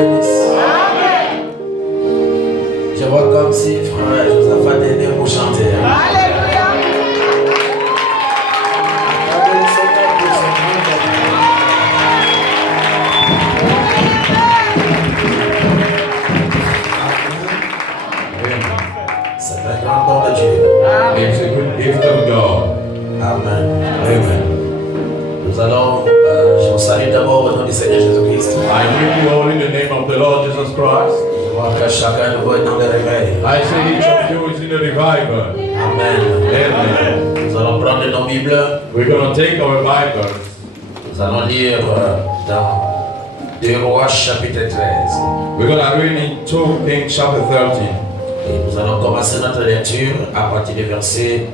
bénisse. Je vois comme si frère Josaphat est né pour chanter. Alléluia. Acclamez le Seigneur pour son grand amour. C'est un grand don de Dieu. It's a good gift of God. Amen. Amen. Nous allons, je vous salue d'abord au nom du Seigneur Jésus-Christ. I greet you all in the name of the Lord Jesus Christ. Je vois que chacun de vous est dans le réveil. I say each of you is in the revival. Amen. Amen. Nous allons prendre nos Bibles. We're going to take our Bibles. Nous allons lire dans 2 Rois chapitre 13. We're going to read in 2 Kings chapter 13. Et nous allons commencer notre lecture à partir du verset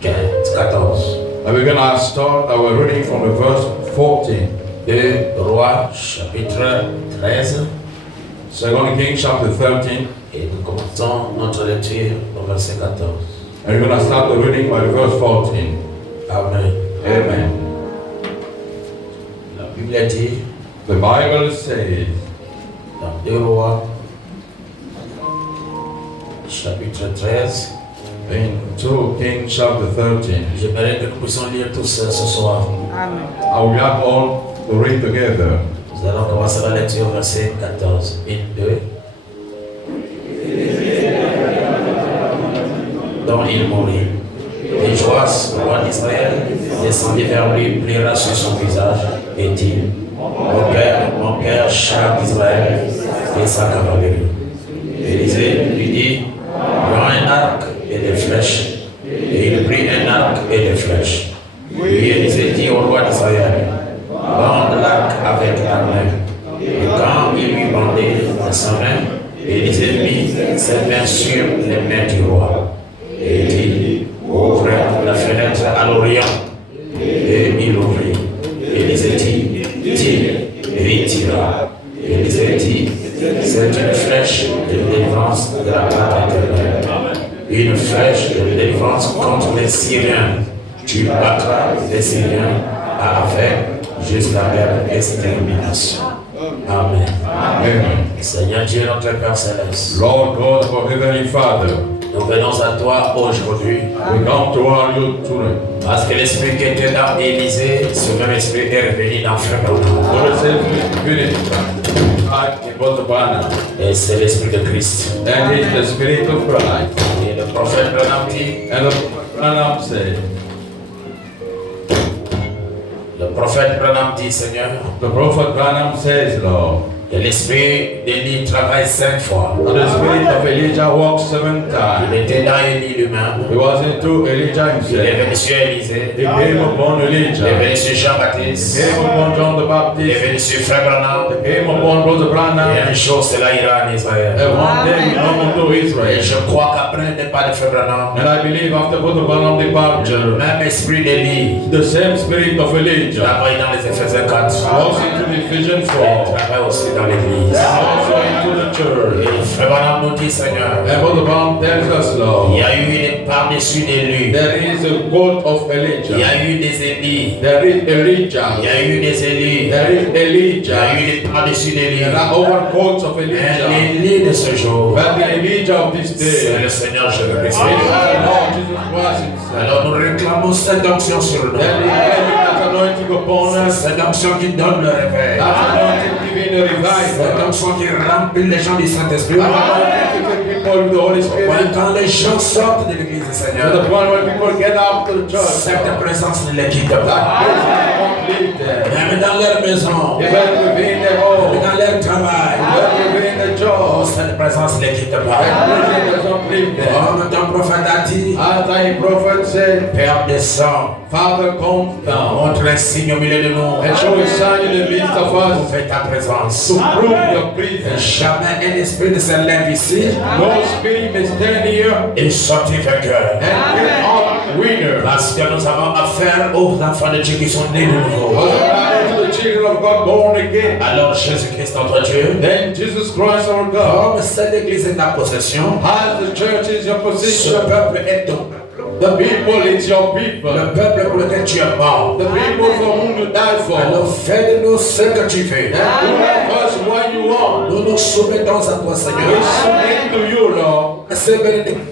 14. And we're going to start our reading from the verse 14. 2 Rois chapitre 13. 2 Kings chapter 13. Et nous commençons notre lecture au verset 14. And we're going to start the reading by verse 14. Amen. Amen. La Bible dit The Bible says dans 2 Rois chapitre 13. in 2 Kings chapter 13. J'aimerais que nous puissions lire tous ce soir. Amen. I will have all to read together. Nous allons commencer la lecture au verset 14. 1, 2. Dont il mourut. Et Joas, roi d'Israël, descendit vers lui, pliera sur son visage et dit: mon père, char d'Israël, et sa cavalerie. Élisée lui dit: prends un arc et des flèches. Et il prit un arc et des flèches. Puis Élisée dit au roi d'Israël: bande l'arc avec la main. Et quand il lui bandait de sa main, Élisée mit ses mains sur les mains du roi. Et il dit: ouvre la fenêtre à l'Orient. Et il ouvrit. Élisée dit: tire. Et il tira. Élisée dit: c'est une flèche de délivrance de la part d'Éternel. Une flèche de délivrance contre les Syriens. Tu battras les Syriens à Aphek jusqu'à leur extermination. Amen. Amen. Seigneur Dieu, notre Père Céleste, Lord God of our Heavenly Father, nous venons à toi aujourd'hui we come to you today. parce que l'esprit qui était dans Élisée, ce même esprit est revenu dans Frère Branham. For the same Spirit, it was the banner, Et c'est l'esprit de Christ. and it's the Spirit of Christ. Et le prophète Branham dit, And the Branham said, le prophète Branham dit, Seigneur, the prophet Branham says, Lord, que l'esprit d'Élie travaille 5 fois. the Spirit of Elijah walked 7 times. Il était dans Élie lui-même. He was into Elijah Il est himself. venu sur Élisée. He came upon Il est Elijah. venu sur He Jean-Baptiste. came upon John the Il est Baptist. venu sur Frère Branham. He came upon Brother Et Branham. un jour, cela ira en Israël. And one day he come unto Et Israel. je crois qu'après le départ de Frère Branham, And I believe after Brother Branham's le departure, même esprit d'Élie the same Spirit of Elijah travaille dans les Éphésiens 4. was into the Ephesians Il 4. travaille aussi dans l'église. Also into the church. Et Frère Branham nous dit, Seigneur, And Brother Branham tells us, il Lord, y a eu des par-dessus d'élus. there is a court of Il y Elijah. a eu des Élis. There is Il y Elijah. a eu des Élis. There is Il y a Elijah. eu des par-dessus d'élus. There are over courts of Mais Elijah. l'Élie de ce jour, But the Elijah of this c'est day le Seigneur Jésus-Christ. is the Lord Jesus Christ himself. Alors nous réclamons cette onction sur nous. Then he gave that anointing upon us. Cette onction qui donne le réveil. That anointing giving the Cette revival. onction qui remplit les gens du Saint-Esprit. That anointing giving people with the Holy Spirit. Quand les gens sortent de l'église du To Seigneur, the point when people get out to the church, cette présence ne les quitte that pas. presence is complete there. Même dans leur maison, Even within the home, dans leur travail, even within the oh, job, cette présence ne les quitte that pas. presence is complete there. Comme ton prophète a dit, As thy prophet said, Père descend, Father comes down montre un signe au milieu de nous. and show a sign in the midst of us Fais ta présence. to prove your presence. Jamais un esprit ne se lève ici No spirit may stand here et sortir vainqueur. and get out winner. Parce que nous avons affaire aux enfants de Dieu qui sont nés de nouveau. Was to the children of God born again. Alors Jésus-Christ notre Dieu, Then Jesus Christ our God, comme cette église est ta possession, as the church is your ce position, peuple est ton peuple. The people, it's your people. Le peuple pour lequel tu es mort. The people for whom you died for. Alors fais de nous ce que tu veux. Because what you want. Nous nous soumettons à toi, We Seigneur. submit to you, Lord. Ces bénédictions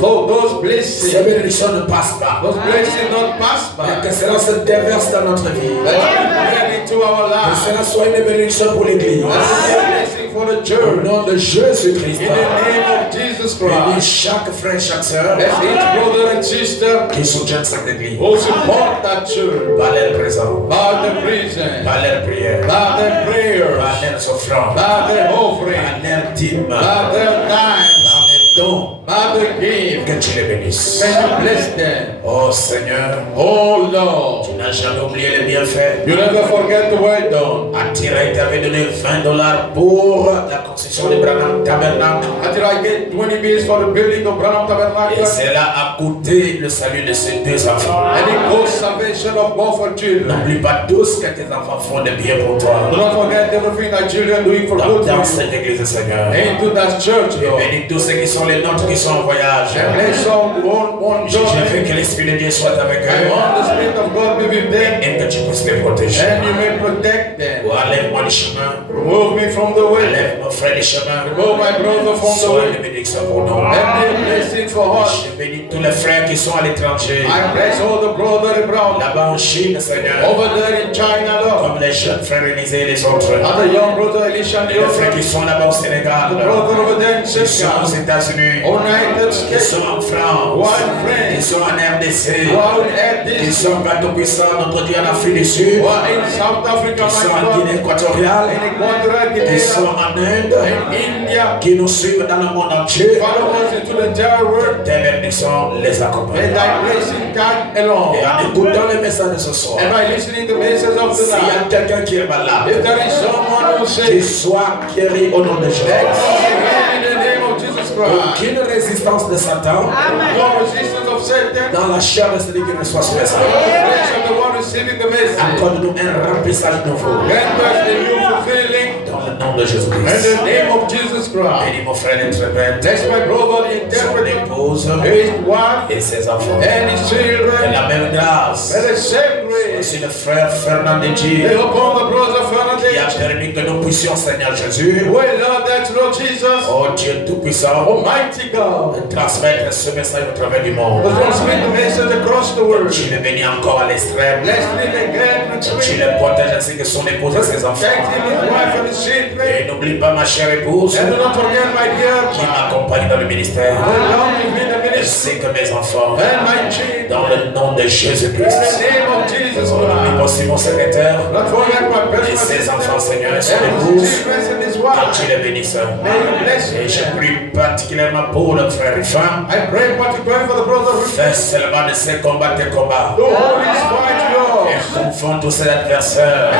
For those blessings. ne passent pas. Those blessings not pass Et by. que cela se déverse dans notre vie. That you bring into our Que lives. cela soit une bénédiction pour l'Église. That's a blessing for the Au church. nom de Jésus-Christ. In the name of Jesus Bénis Christ. chaque frère, chaque sœur Let's each brother and sister qui soutient cette Église. who support that church. Par leur présence, By the presence. par leur prière, By their par prayers. leurs offrandes, By their par offering. leurs dîmes, By par their time. leurs dons. By their gift. Que tu les bénisses. Can you bless them? Oh Seigneur, Oh Lord. tu n'as jamais oublié les bienfaits. You never forget the way done. Attira, t'avais donné $20 pour la construction du Branham Tabernacle. Until I get 20 bills for the building of Branham Et Tabernacle. cela a coûté le salut de ces deux enfants. And it goes salvation of both our children. N'oublie pas tous que tes enfants font de bien pour toi. Do not forget everything that children doing for Dans good for you. cette église, Seigneur. Into that church, Et Lord. bénis tous ceux qui sont les nôtres qui sont en voyage. And bless all one Je joy. veux que l'Esprit de Dieu soit avec I eux. want the Spirit of God be with them. Et que tu puisses les protéger. And you may protect them. Oh, enlève-moi du chemin. Remove me from the way. Enlève mon frère du chemin. Remove my brother from the Sois way. une bénédiction pour nous. And be a blessing for us. Je bénis tous les frères qui sont à l'étranger. I bless all the brother and brother Là-bas en Chine, Seigneur. over there in China, Lord. Comme les jeunes frères Élisée et les autres. And the young brother Elisha and Et the les other frères qui sont là-bas au Sénégal. the brother over there in Qui sont aux Senegal, États-Unis. United Qui States, sont en France. one Qui friend, sont en RDC. one at Qui this, sont en puissant notre Dieu en Afrique du Sud. one in South Africa, Qui sont my en God, Guinée équatoriale. in Equatorial Qui sont Guinea, en Inde. in India, Qui nous suivent dans le monde entier. follow us into the entire world. Tes bénédictions les accompagnent. May thy blessing come along. Et en écoutant le message de ce soir, And by listening to the message of the s'il y a night, quelqu'un qui est malade, if there is someone who qu'il says, soit guéri au nom de Jésus. in the name of Jesus Christ, Aucune résistance de Satan no resistance of Satan, dans la chair de celui qui reçoit ce message. flesh of the one receiving the message. Accorde-nous un remplissage nouveau Grant us the new fulfilling dans le nom de in Jésus-Christ. the name of Jesus Christ. Bénis mon frère l'interprète, Bless my brother, the son interpreter, épouse his wife, et ses enfants. and his Et children. la même grâce Let us same grace sur le frère Fernand be Dji upon the brother qui a Fernandez. permis que nous puissions, Seigneur Jésus, We love that Lord Jesus, oh Dieu Tout-Puissant, Almighty God, transmettre ce message au travers du monde. the transmit the message across the world. Tu le bénis encore à l'extrême. Bless him again with Tu me. le protèges ainsi que son épouse et ses enfants. Protect him, his wife, and his children. Et n'oublie pas ma chère épouse And do not forget my dear qui m'accompagne dans le ministère, along with me in the ministry ainsi que mes enfants, and my children. dans le nom de In the Jésus-Christ. name of Jesus Oh, n'oublie pas Christ. aussi mon secrétaire Not forget my et personal ses enfants, assistant Seigneur, et son and épouse. his children and his Que wife. tu les bénisses. May you bless Et je them. prie particulièrement pour le frère et femme. I pray particularly for the brother who Fais seulement de ces combats tes combats. the Holy Spirit, Lord. Et confond tous ses adversaires.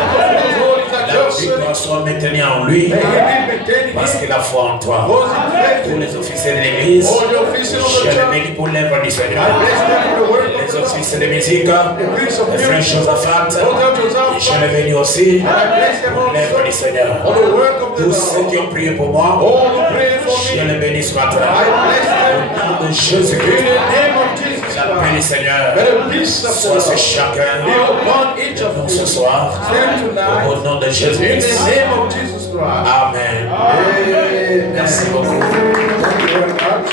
La victoire soit maintenue en lui May he be maintaining parce him. qu'il a foi en toi. Those in faith, Tous les officiers de l'église, all the officials of je the les church, bénis pour l'œuvre du Seigneur. I bless them in the work of Les the Lord. officiers de musique, The priests of les frères music, Josaphat, Brother Joseph, je les bénis aussi and I bless them pour l'œuvre du also Seigneur. on the work of the Tous ceux Lord. qui ont prié pour moi, All who pray for je me, les bénis ce matin. I bless Au them nom de in Jésus-Christ, the name of Jesus la paix du Christ. Seigneur May the peace of soit sur God chacun be upon each of de nous you. ce soir. Stand tonight Au nom de in the Jésus-Christ. name of Jesus Christ. Amen. Amen. Merci beaucoup. Thank you very much.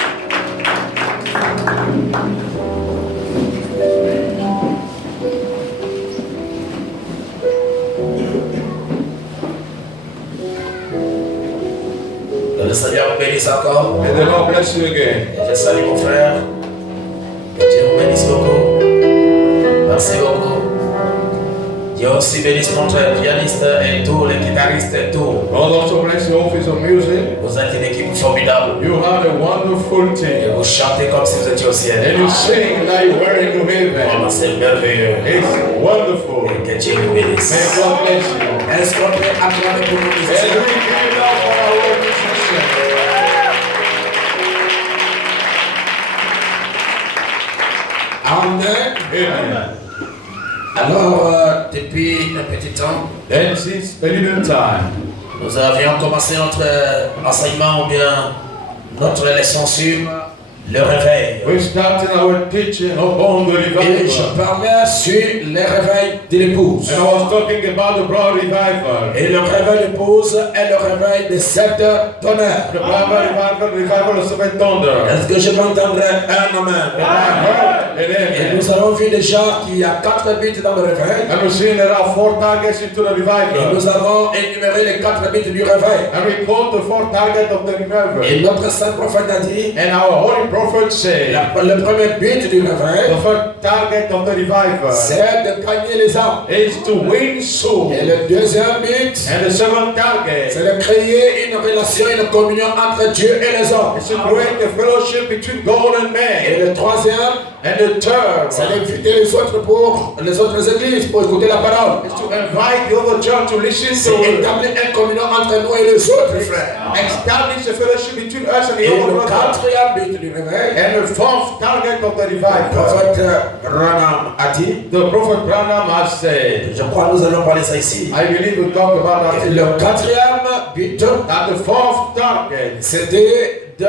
Que le Seigneur vous bénisse encore. May the Lord bless you again. Et je salue mon frère. Que Dieu vous bénisse beaucoup. Merci beaucoup. Dieu aussi bénisse notre pianiste et tous les guitaristes et tout. God also bless the office of music. Vous êtes une équipe formidable. You have a wonderful Et team. vous chantez comme si vous étiez au ciel. And you sing like you were in heaven. Vraiment, c'est merveilleux. It's wonderful. Et que Dieu vous bénisse. May God bless you. Est-ce qu'on peut acclamer pour nos And musiciens? we give it up for our musicians. Amen. Amen. Alors, depuis un petit temps, Then since a little time, nous avions commencé notre enseignement ou bien notre leçon sur le réveil. We're starting our teaching upon the Et je revival. parlais sur les réveils de l'épouse. And I was talking about the broad revival. Et le réveil de l'épouse est le réveil des 7 tonnerres. The broad revival of seven thunder. Est-ce que je m'entendrai un amen? And I heard it Et amen. nous avons vu déjà qu'il y a 4 buts dans le réveil. And we've seen there are 4 targets into the Et revival. nous avons énuméré les 4 buts du réveil. And we called the 4 targets of the revival. Et notre saint prophète a dit, And our holy prophet said, le premier but du réveil, the first target of the revival c'est de gagner les âmes. is to win souls. Et le deuxième but, And the second target c'est de créer une relation, une communion entre Dieu et les hommes. is to create a fellowship between God and Et man. le troisième, And the third c'est d'inviter les autres pour les autres églises pour écouter la parole. is to invite the other church to listen C'est to it. établir une communion entre nous et les autres frères. Establish a fellowship between us and the Et other le brothers. quatrième but du réveil, And the fourth target of the le revival, prophète Branham a dit, the prophet Branham has said, je crois que nous allons parler ça ici. I believe we talk about that. Et le quatrième but, That the fourth target c'était de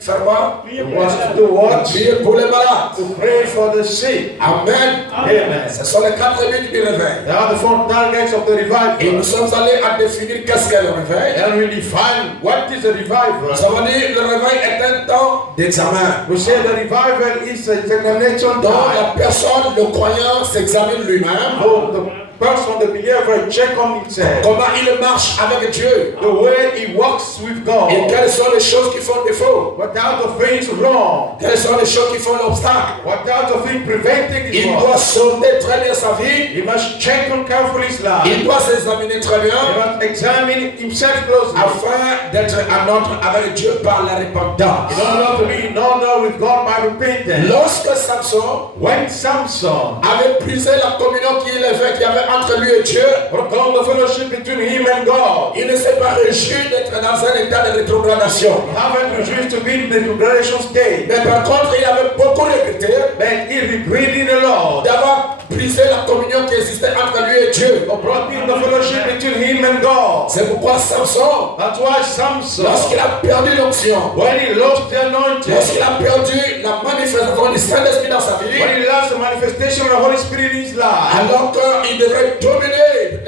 faire quoi? was to do what? Prier pour les malades. To pray for the sick. Amen. Amen. Ce sont les 4 buts du réveil. There are the 4 targets of the Et revival. nous sommes allés à définir qu'est-ce qu'est le réveil. And we define what is a Nous revival. avons dit le réveil est un temps d'examen. We say the revival is an examination Donc time. la personne, le croyant, s'examine lui-même. So the person, the believer, check on himself. Comment il marche avec Dieu. The way he walks with Et God. quelles sont les choses qui font défaut. What are the things wrong? Quelles sont les choses qui font l'obstacle. What are the things preventing his Il walk? doit sonder très bien sa vie. He must check on carefully his life. Il doit s'examiner très He bien. must examine himself closely. Afin d'être en ordre avec Dieu par la repentance. In order to be in order with God by repentance. Lorsque Samson When Samson avait brisé la communion qu'il y avait entre lui et Dieu, broke the fellowship between him and God, il ne s'est pas réjoui d'être dans un état de rétrogradation. he haven't refused to be in the regeneration state. Mais par contre, il avait beaucoup regretté But he regretted a lot. d'avoir brisé la communion qui existait entre lui et Dieu. Or broken the fellowship between him and God. C'est pourquoi Samson, That's why Samson, lorsqu'il a perdu l'onction, when he lost the anointing, lorsqu'il a perdu la manifestation du Saint-Esprit dans sa vie, when he lost the manifestation of the Holy Spirit in his life, alors qu'il devrait dominer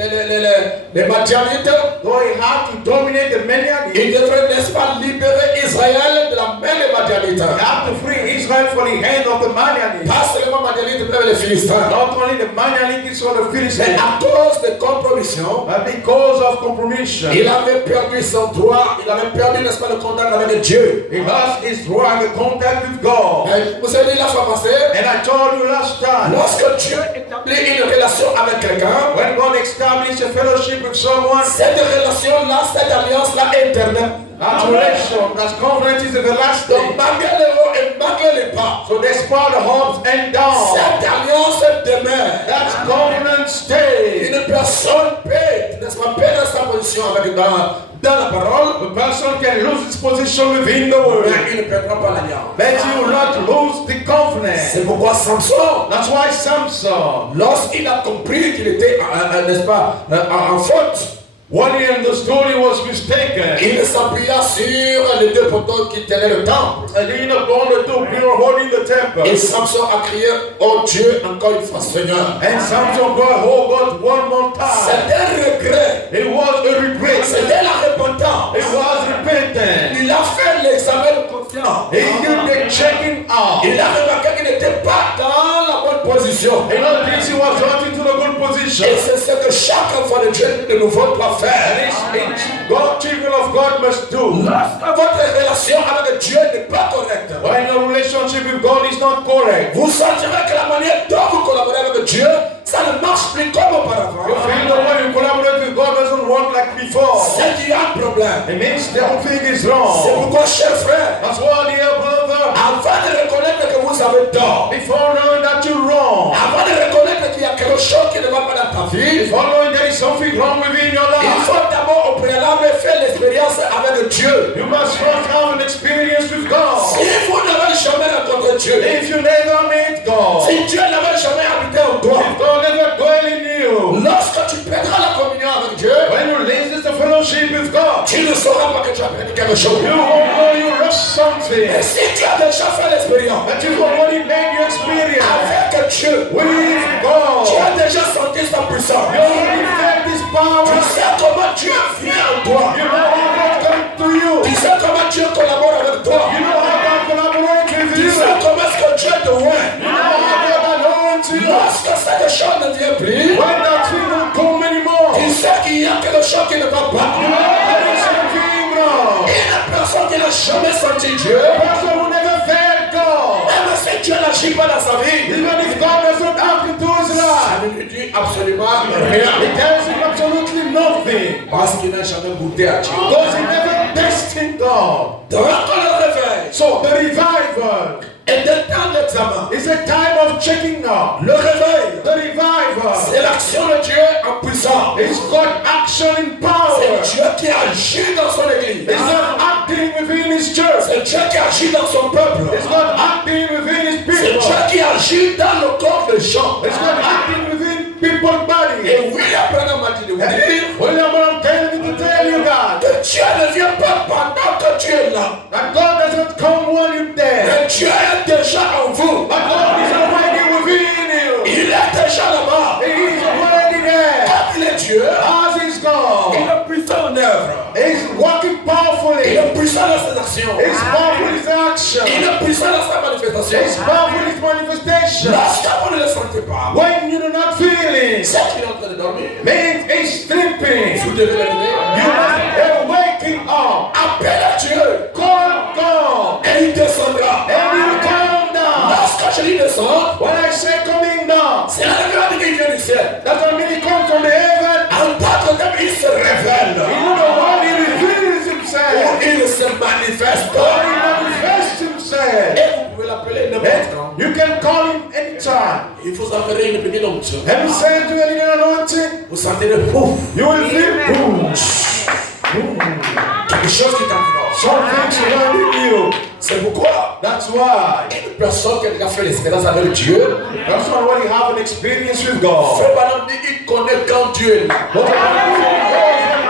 les Madianites, though he had to dominate the Midianites, il devrait, n'est-ce pas, libérer Israël de la main des Madianites. he had to free Israel from the hand of the Midianites. Pas seulement Madianites, mais les Philistins. Not only the Midianites or the Mais Philistines, à cause de compromission, but because of compromission, il avait perdu son droit, il avait perdu, n'est-ce pas, le contact avec Dieu. he lost his right to contact with God. Vous avez dit la fois passée, And I told you last time, lorsque Dieu établit une relation avec quelqu'un, when God established a fellowship with someone, cette relation-là, cette alliance-là est éternelle. that relation, that covenant is Donc everlasting. malgré les hauts et malgré les bas, So despite the ups and downs, cette alliance demeure. that covenant stays. Une personne peut, n'est-ce pas, perdre sa position avec dans la parole, The person can lose his position within the word, mais il ne perdra pas l'alliance. but he will not lose the covenant. C'est pourquoi Samson, That's why Samson, lorsqu'il a compris qu'il était, n'est-ce pas, en faute, when he understood he was mistaken, il s'appuya sur les 2 poteaux qui tenaient le temple. and he upon the two people holding the temple. Et Samson a crié, oh Dieu, encore une fois, Seigneur. And Samson got hold God one more time. C'était un regret. It was a regret. C'était la repentance. It was repentance. Il a fait l'examen de confiance. He did the checking out. Il a remarqué qu'il n'était pas dans la bonne position. In all this, he was not into the good position. Et c'est ce que chaque enfant de Dieu de nouveau doit faire. And each God, children of God must do. Lorsque votre relation avec Dieu n'est pas correcte, When your relationship with God is not correct, vous sentirez que la manière dont vous collaborez avec Dieu, ça ne marche plus comme auparavant. you feel the way you collaborate with God doesn't work like before. C'est qu'il y a un problème. It means the whole thing is C'est wrong. pourquoi, cher frère, That's why, dear brother, avant de reconnaître que vous avez tort, before knowing that you're wrong, avant de reconnaître qu'il y a quelque chose qui ne va pas dans ta vie, before knowing there is something wrong within your il life, faut d'abord au préalable faire l'expérience avec Dieu. you must first have an experience with God. Si vous n'avez jamais rencontré Dieu, If you never meet God, si Dieu n'avait jamais habité en toi, if God never dwell in you, lorsque tu perdras la communion avec Dieu, when you lose the fellowship with God, tu ne sauras pas que tu as perdu quelque chose. you won't know you watch something Et si tu as déjà fait l'expérience that you've already made your experience avec Dieu, with tu God, as déjà senti sa puissance. you already felt His power. Tu sais comment Dieu vient en toi. You know how God comes to you. Tu sais comment Dieu collabore avec toi. You know how God collaborates with Tu you. sais comment est-ce que Dieu te voit. You know how God anoints you. Lorsque cette chose ne vient plus, When that thing don't come anymore, tu sais qu'il y a quelque chose qui ne va pas. there is something wrong. Une personne qui n'a jamais senti Dieu, A person who never felt God, même si Dieu n'agit pas dans sa vie, even if God does not happen to his ça life, ne lui dit absolument rien. it tells him absolutely nothing. Parce qu'il n'a jamais goûté à Dieu. Because he never tested God. Donc, quand le réveil So the revival est un temps d'examen. is a time of checking up. Le réveil, The revival c'est l'action de Dieu en puissance. is God action in power. C'est Dieu qui agit dans son église. It's not acting within his church. C'est Dieu qui agit dans son peuple. It's not acting within his C'est people. Dieu qui agit dans le corps des gens. It's not acting within people's body. Et William Branham m'a dit de vous dire William, I'm telling me to tell you that, que Dieu ne vient pas pendant que tu es là. that God doesn't come while you're there. Mais Dieu est déjà en vous. But God is already within you. Il est déjà là-bas. He is already there. Comme il est Dieu, As is God. il est puissant en œuvre. He's working Il powerfully. est puissant dans ses actions. He's powerful in his Il action. est puissant dans sa manifestation. He's powerful in his manifestation. Lorsque vous ne le sentez pas, When you do not feel it, c'est qu'il est en train de dormir. means he's sleeping. Vous devez le lever. You must wake him up. Appelle à Dieu. Call God. Et il descendra. And he will come down. Lorsque je dis descendre, When I say coming down, c'est la grande qui vient du ciel. that doesn't mean he comes from the heaven. En tant que tel, il se révèle. You know what? He reveals Ou himself. il se manifeste. God, he manifests himself. Et vous pouvez l'appeler n'importe quand. And you can call him anytime. Il faut s'enferrer une petite onction. Have you said to any anointing? Vous sentez le pouf. You will feel boom. Quelque chose qui t'environne. Something surrounding you. C'est pourquoi That's why. une personne qui a déjà fait l'expérience avec Dieu, That's why when you have an experience with God. Frère Branham dit il connaît quand Dieu est là. But the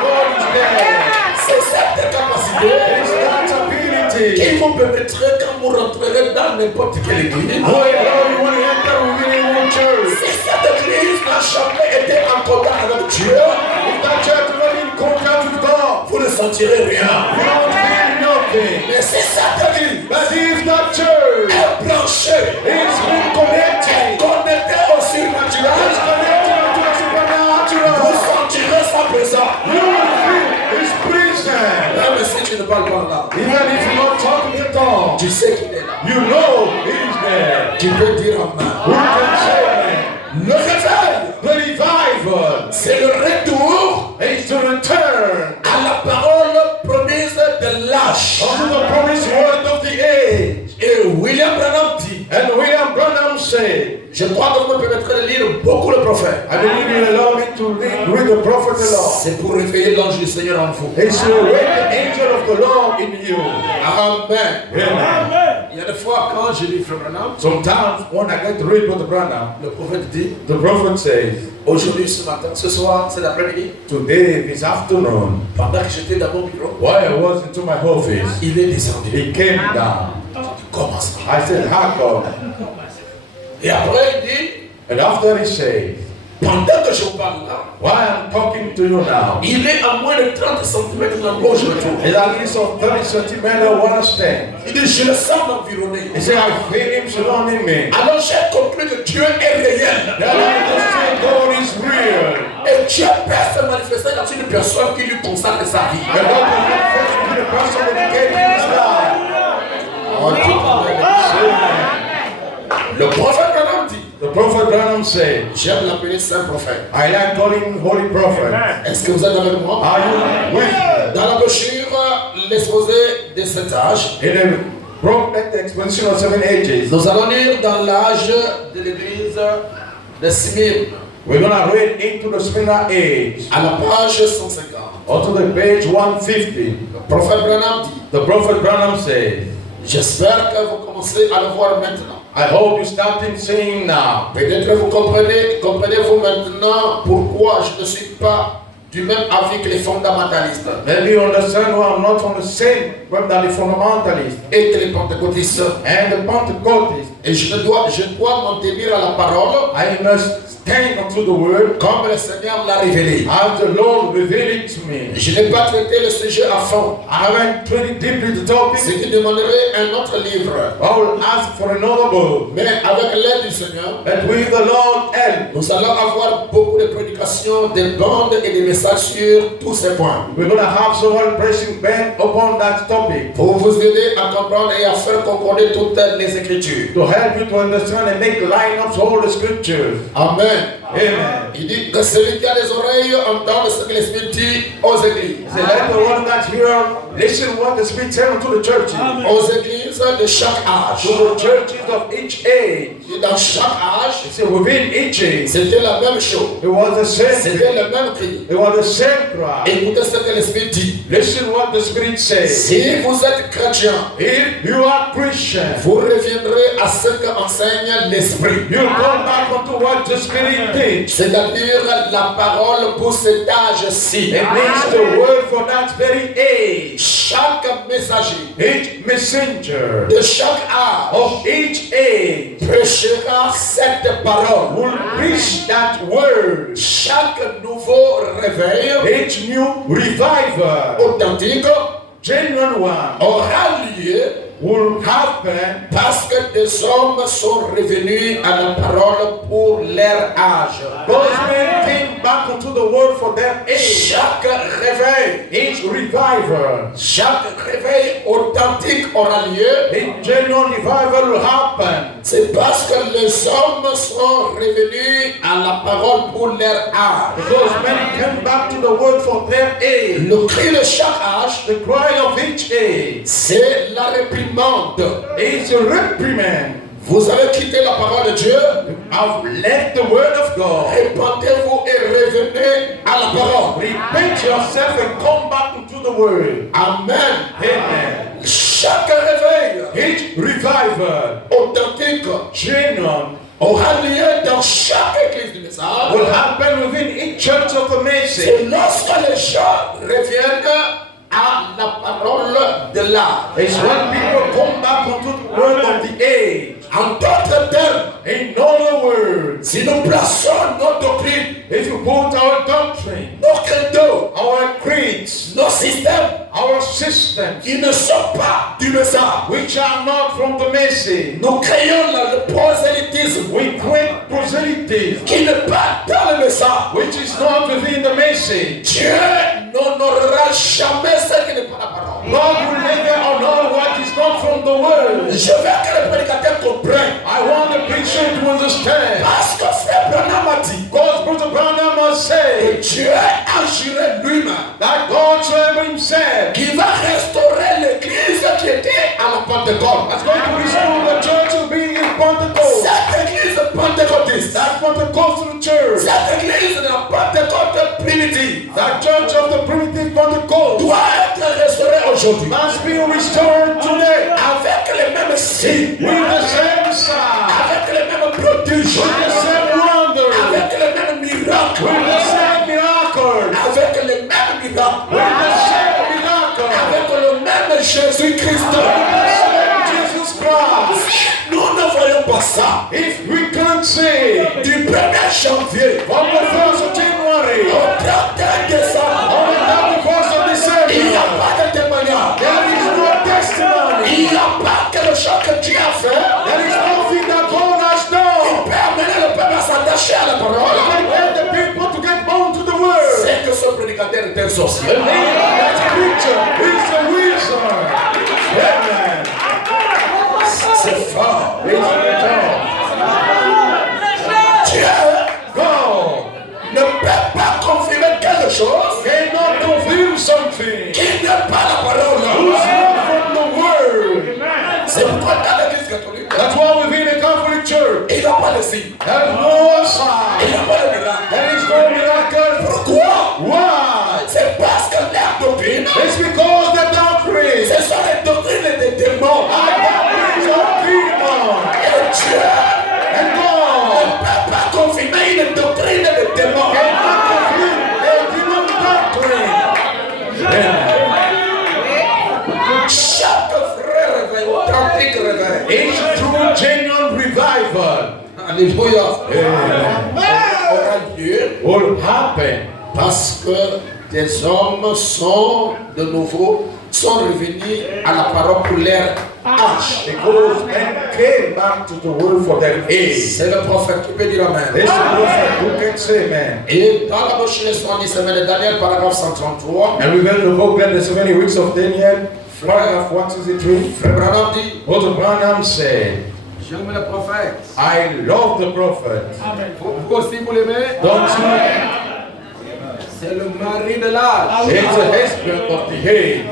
God is there. C'est cette capacité It's that ability. qui vous permettrait quand vous rentrerez dans n'importe quelle église. When you enter within one church, Si cette église n'a jamais été en contact avec Dieu, if that church is not in contact with God, vous ne sentirez rien. you don't feel nothing. Mais si cette église But if that church est branchée, is been connected, connectée au is surnaturel, connected to the vous supernatural, sentirez sa présence. you will feel His presence. Même si tu ne parles pas là, Even if you're not talking at all, tu sais qu'il est là. you know He's there. Tu peux dire Amen. Who can say Le réveil, the revival c'est le retour is to return à la parole promise de l'âge. unto the promised word of the age. Et William Branham dit, And William Branham said, je crois que vous me permettrez de lire beaucoup le prophète. I believe you allow me to read the prophet of the Lord. C'est pour réveiller l'ange du Seigneur en vous. It's to wake the angel of the Lord in you. Amen. Amen. Il y a des fois quand je lis Frère Branham, Sometimes when I get to read what the Branham, le prophète dit, the prophet says, aujourd'hui, ce matin, ce soir, c'est l'après-midi, today, this afternoon, pendant que j'étais dans mon bureau, while I was into my office, il est descendu. he came down. Comment ça? I said, how come? Et après, il dit, And after he said, pendant que je vous parle là, while I'm talking to you now, il est à moins de 30 cm de l'endroit où je me trouve. it's at least of 30 centimeters where I stand. Il dit, je le sens m'environner. He said, I feel him surrounding me. Alors j'ai compris que Dieu est réel. Then I understand God is real. Et Dieu peut se manifester dans une personne qui lui consacre sa vie. And God will manifest to be the person that gave him his life. Le prophète Branham dit, The prophet Branham said, j'aime l'appeler saint prophète. I like calling him holy prophet. Est-ce que vous êtes avec moi? Are you with me? Dans la brochure, l'exposé de cet âge, In the prophet exposition of 7 ages, nous allons lire dans l'âge de l'église de Smyrne, we're going to read into the Smyrna age, à la page 150. onto the page 150. Le prophète Branham dit, The prophet Branham said, j'espère que vous commencez à le voir maintenant. I hope you starting seeing now. Peut-être vous comprenez-vous maintenant pourquoi je ne suis pas du même avis que les fondamentalistes Maybe you understand why I'm not on the same web than the fundamentalists et que les pentecôtistes. and the Pentecostals. Et je dois m'en tenir à la parole I must stand unto the word comme le Seigneur l'a révélé. as the Lord revealed it to me. Je n'ai pas traité le sujet à fond, I haven't treated deeply the topic. ce qui demanderait un autre livre. I will ask for another book. Mais avec l'aide du Seigneur, But with the Lord help, nous allons avoir beaucoup de prédications, des bandes et des messages sur tous ces points. we're going to have several pressing band upon that topic Pour vous aider à comprendre et à faire concorder toutes les Écritures. to help you to understand and make line-ups all the scriptures. Amen. Amen. Il dit que celui qui a des oreilles entende ce que l'Esprit dit aux églises. Say, let the one that hear listen what the Spirit tells to the churches. Aux églises de chaque âge. To the churches of each age. Et dans chaque âge, Say, within each age, c'était la même chose. it was the same C'était thing. le même cri. It was the same cry. Écoutez ce que l'Esprit dit. Listen what the Spirit says. Si vous êtes chrétien, If you are Christian, vous reviendrez à ce qu'enseigne l'Esprit. you come back unto what the Spirit teaches. C'est-à-dire la parole pour cet âge-ci. It means the word for that very age. Chaque messager Each messenger de chaque âge of each age prêchera cette parole. will preach that word. Chaque nouveau réveil Each new revival, authentique genuine one, aura lieu will happen parce que des hommes sont revenus à la parole pour leur âge. those men came back unto the word for their age. Chaque réveil, Each revival, authentique aura lieu. a genuine revival will happen. C'est parce que les hommes sont revenus à la parole pour leur âge. Those men came back to the word for their age. Le cri de chaque âge, The cry of each age c'est la réprimande. is a reprimand. Vous avez quitté la parole de Dieu. I've left the word of God. Répentez-vous et revenez à la parole. Repent yourself and come back into the word. Amen. Amen. Chaque réveil Each revival, authentique genuine, aura lieu dans chaque église du message. will happen within each church of the message. C'est lorsque les gens reviennent à la parole de l'âge. It's when people come back onto the word of the age. En d'autres termes, In other words, si nous plaçons nos doctrines, if you put our doctrine, nos credos, our creeds, nos systèmes, our systems, qui ne sont pas du message, which are not from the message, nous créons le prosélytisme we create proselytism, qui n'est pas dans le message. which is not within the message. Dieu n'honorera jamais ce qui n'est pas la parole. God will never honor what is not from the word. Je veux que le prédicateur comprenne. I want the preacher to understand. Parce que frère Branham a dit God's brother Branham must say Dieu agirait lui-même, that God shall himself qui va restaurer l'église qui était à la Pentecôte. is going to restore the church to be in Pentecost. Cette église pentecôtiste, That Pentecostal church, cette église de la Pentecôte primitive, that church of the primitive Pentecost, doit être restaurée aujourd'hui. must be restored today Avec les mêmes signes, with the same sign, avec les mêmes prodiges, with the same wonders, avec les mêmes miracles, with the same miracles, avec les mêmes miracles, with the same miracles, avec le même Jésus-Christ. with the same Jesus Christ. Nous ne voyons pas ça. If we can't say Du 1er janvier on the 1st of January, au 31 décembre, on the 31st of il n'y December, a pas de témoignage. there is no testimony, Il n'y a pas quelque chose que Dieu a fait. there is nothing that God has done. Peut amener le peuple à s'attacher à la parole. I want the people to get bound to the word. C'est que ce prédicateur est un sorcier. That preacher is a wizard. Amen. C'est fort. It's the Dieu God ne peut pas confirmer quelque chose cannot confirm something qui n'est pas la parole. who's not from the word. C'est pourquoi dans l'église catholique, That's why within the Catholic Church, il n'y a pas de signe. there's no Il sign. n'y a pas de miracle. There is no miracle. Pourquoi? Why? C'est parce que leur doctrine, It's because the doctrine ce sont les doctrines des démons. are doctrines of demons. Et Dieu And ne God peut pas confirmer une doctrine des démons. cannot confirm a demon Alléluia. Amen. Aura lieu Will happen parce que des hommes sont de nouveau revenus à la parole pour leur âge. because men came back to the word for their age. C'est le prophète qui peut dire Amen. This is the prophet who can say amen. Et dans la bouche de 70 semaines de Daniel, paragraphe 133, And we read the book then the 70 weeks of Daniel, paragraph 163. Frère Branham dit, Brother Branham said, J'aime le prophète. I love the prophet. Vous aussi vous l'aimez? Don't you? C'est le mari de l'âge. It's the husband of the age.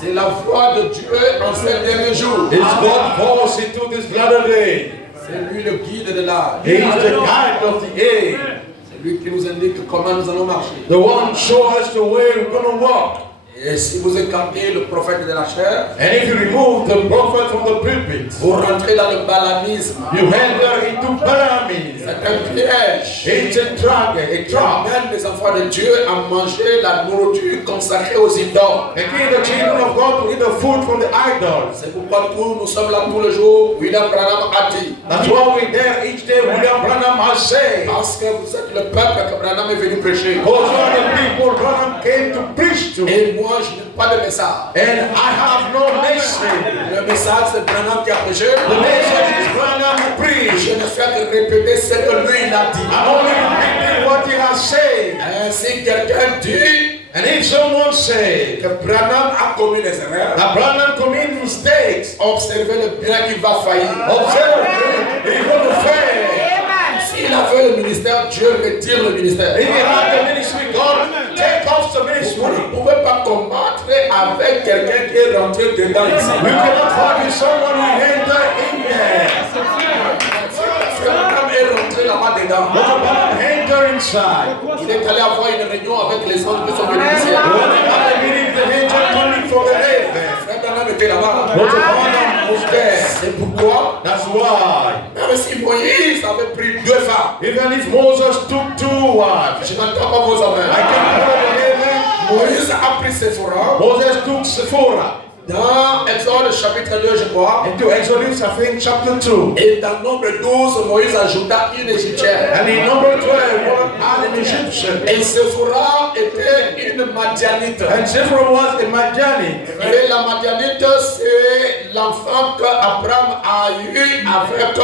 c'est la voix de Dieu en ces derniers jours. It's God's voice into this latter day. C'est lui le guide de l'âge. He is the guide of the age. C'est lui qui nous indique comment nous allons marcher. The one show us the way we're going to walk. Et si vous écartez le prophète de la chair, And if you remove the prophet from the pulpit, vous rentrez dans le balamisme. you enter into Balaamism. C'est un piège. It's a trap. Même les enfants de Dieu à manger la nourriture consacrée aux idoles. They give the children of God to eat the food from the idols. C'est pourquoi nous sommes là tous les jours. William Branham a dit. That's why we're there each day. William Branham has said, Parce que vous êtes le peuple que Branham est venu prêcher. those are the people Branham came to preach to. Et moi, je n'ai pas de message. And I have no message. Le message, c'est Branham qui a prêché. The message is Branham who preached. Je ne fais que répéter ce que lui il a dit. I'm only repeating what he has said. Si quelqu'un dit And if someone says que Branham a commis des erreurs, that Branham commit mistakes, observez le bien qu'il va faillir. observe he's going to fail. S'il avait le ministère, Dieu retire le ministère. If he had the ministry, God take off the Vous ministry. ne pouvez pas combattre avec quelqu'un qui est rentré dedans ici. We cannot fight with someone who enter in there. Branham est rentré là-bas dedans. But Branham enter inside. Il est allé avoir une réunion avec les anges qui sont venus ici. When at the meeting, the angel coming from the heaven. Frère Branham était là-bas. But Branham was there. C'est pourquoi, That's why. même si Moïse avait pris 2 femmes, Even if Moses took 2 wives, je n'entends pas vos I amens. can put the heaven. Moïse a pris Séphora. Moses took Sephora. Dans Exode chapitre 2, je crois. Into Exodus, I think, chapter 2. Et dans Nombre 12, Moïse ajouta une égyptienne. And in number 12, one had an Egyptian. Et Séphora était une Madianite. And Sephora was a Madianite. Et la Madianite, c'est l'enfant qu'Abraham a eu avec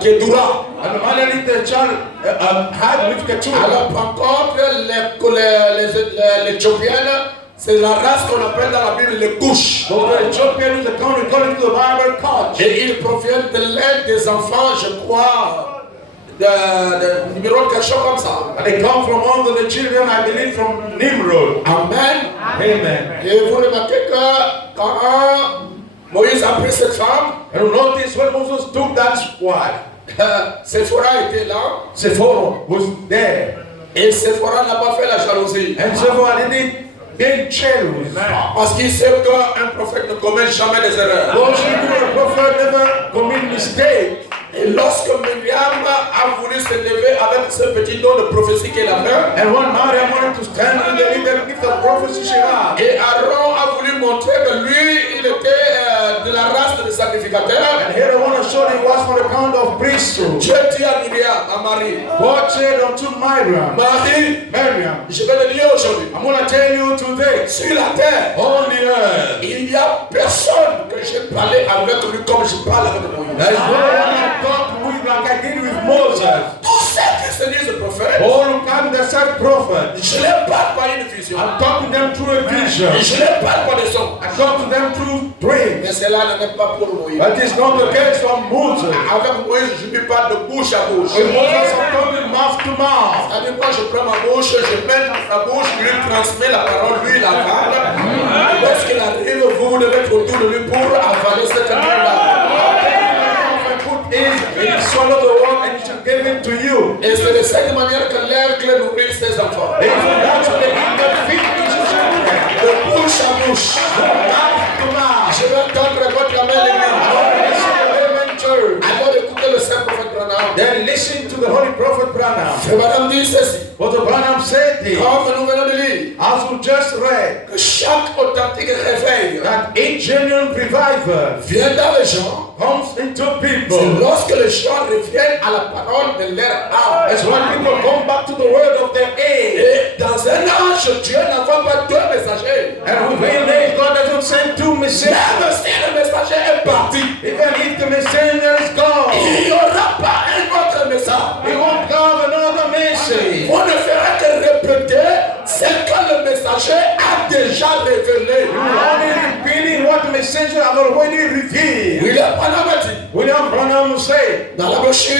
Kedura. And the Madianite child had with Keturah. Alors, par contre, les Éthiopiennes, c'est la race qu'on appelle dans la Bible les couches. So the Ethiopian is the country according to the Bible called. Et ils proviennent de l'aide des enfants, je crois, de numéro quelque chose comme ça. And they come from under the children, I believe, from Nimrod. Amen. Amen. Et vous remarquez que quand Moïse a pris cette femme, And you notice when Moses took that wife, Séphora était là. Sephora was there. Et Séphora n'a pas fait la jalousie. And Sephora didn't get jealous. Parce qu'il sait qu'un prophète ne commet jamais des erreurs. Because she knew the prophet never commit mistake. Et lorsque Myriam a voulu se lever avec ce petit don de prophétie qu'elle avait, And when Mariam wanted to stand in the little gift of prophecy she had, et Aaron a voulu montrer que lui, il était de la race des sacrificateurs, and here I want to show he was from the count of priesthood. Dieu dit à Myriam, à Marie, God said unto Miriam, Marie, Miriam, je vais te dire aujourd'hui, I'm going to tell you today, sur la terre, on the earth, il n'y a personne que j'ai parlé avec lui comme je parle avec Moïse. there is no one I talked with like I did with Moses. Tous ceux qui se disent prophètes, All who come the said prophet, je les parle par une vision. I talk to them through a vision. Je les parle par des sons. I talk to them through dreams. Mais cela n'est pas pour Moïse. But it's not the case for Moses. Avec Moïse, je ne parle de bouche à bouche. With Moses, I'm talking mouth to mouth. C'est-à-dire, moi, je prends ma bouche, je mets dans sa bouche, je lui transmets la parole, lui la parle. Lorsqu'il arrive, vous devez être autour de lui pour avaler cette parole-là. He swallowed the word and he should give it to you. Et c'est de cette manière que l'aigle nourrit ses enfants. If that's what the eagle feeds his children, De bouche à bouche. mouth to mouth. Je vais entendre votre amen, l'église. Listen to him and church. Alors, écoutez le Saint-Prophète Branham. Then listen to the Holy Prophet Branham. Et Madame dit ceci. Brother Branham said this, Comme nous venons de lire, as we just read, que chaque authentique réveil that a genuine revival vient dans les gens. comes into C'est people. lorsque les gens reviennent à la parole de leur âme. It's when people come back to the word of their age. Et dans un âge, Dieu n'envoie pas deux messagers. And within age, God doesn't send two messengers. Même si le messager est parti, Even if the messenger is gone, il n'y aura pas un autre message. he won't have another message. On ne fera que répéter ce que le messager a déjà révélé. Only repeating what the messenger has already revealed. William Branham a dit, William Branham said dans la brochure,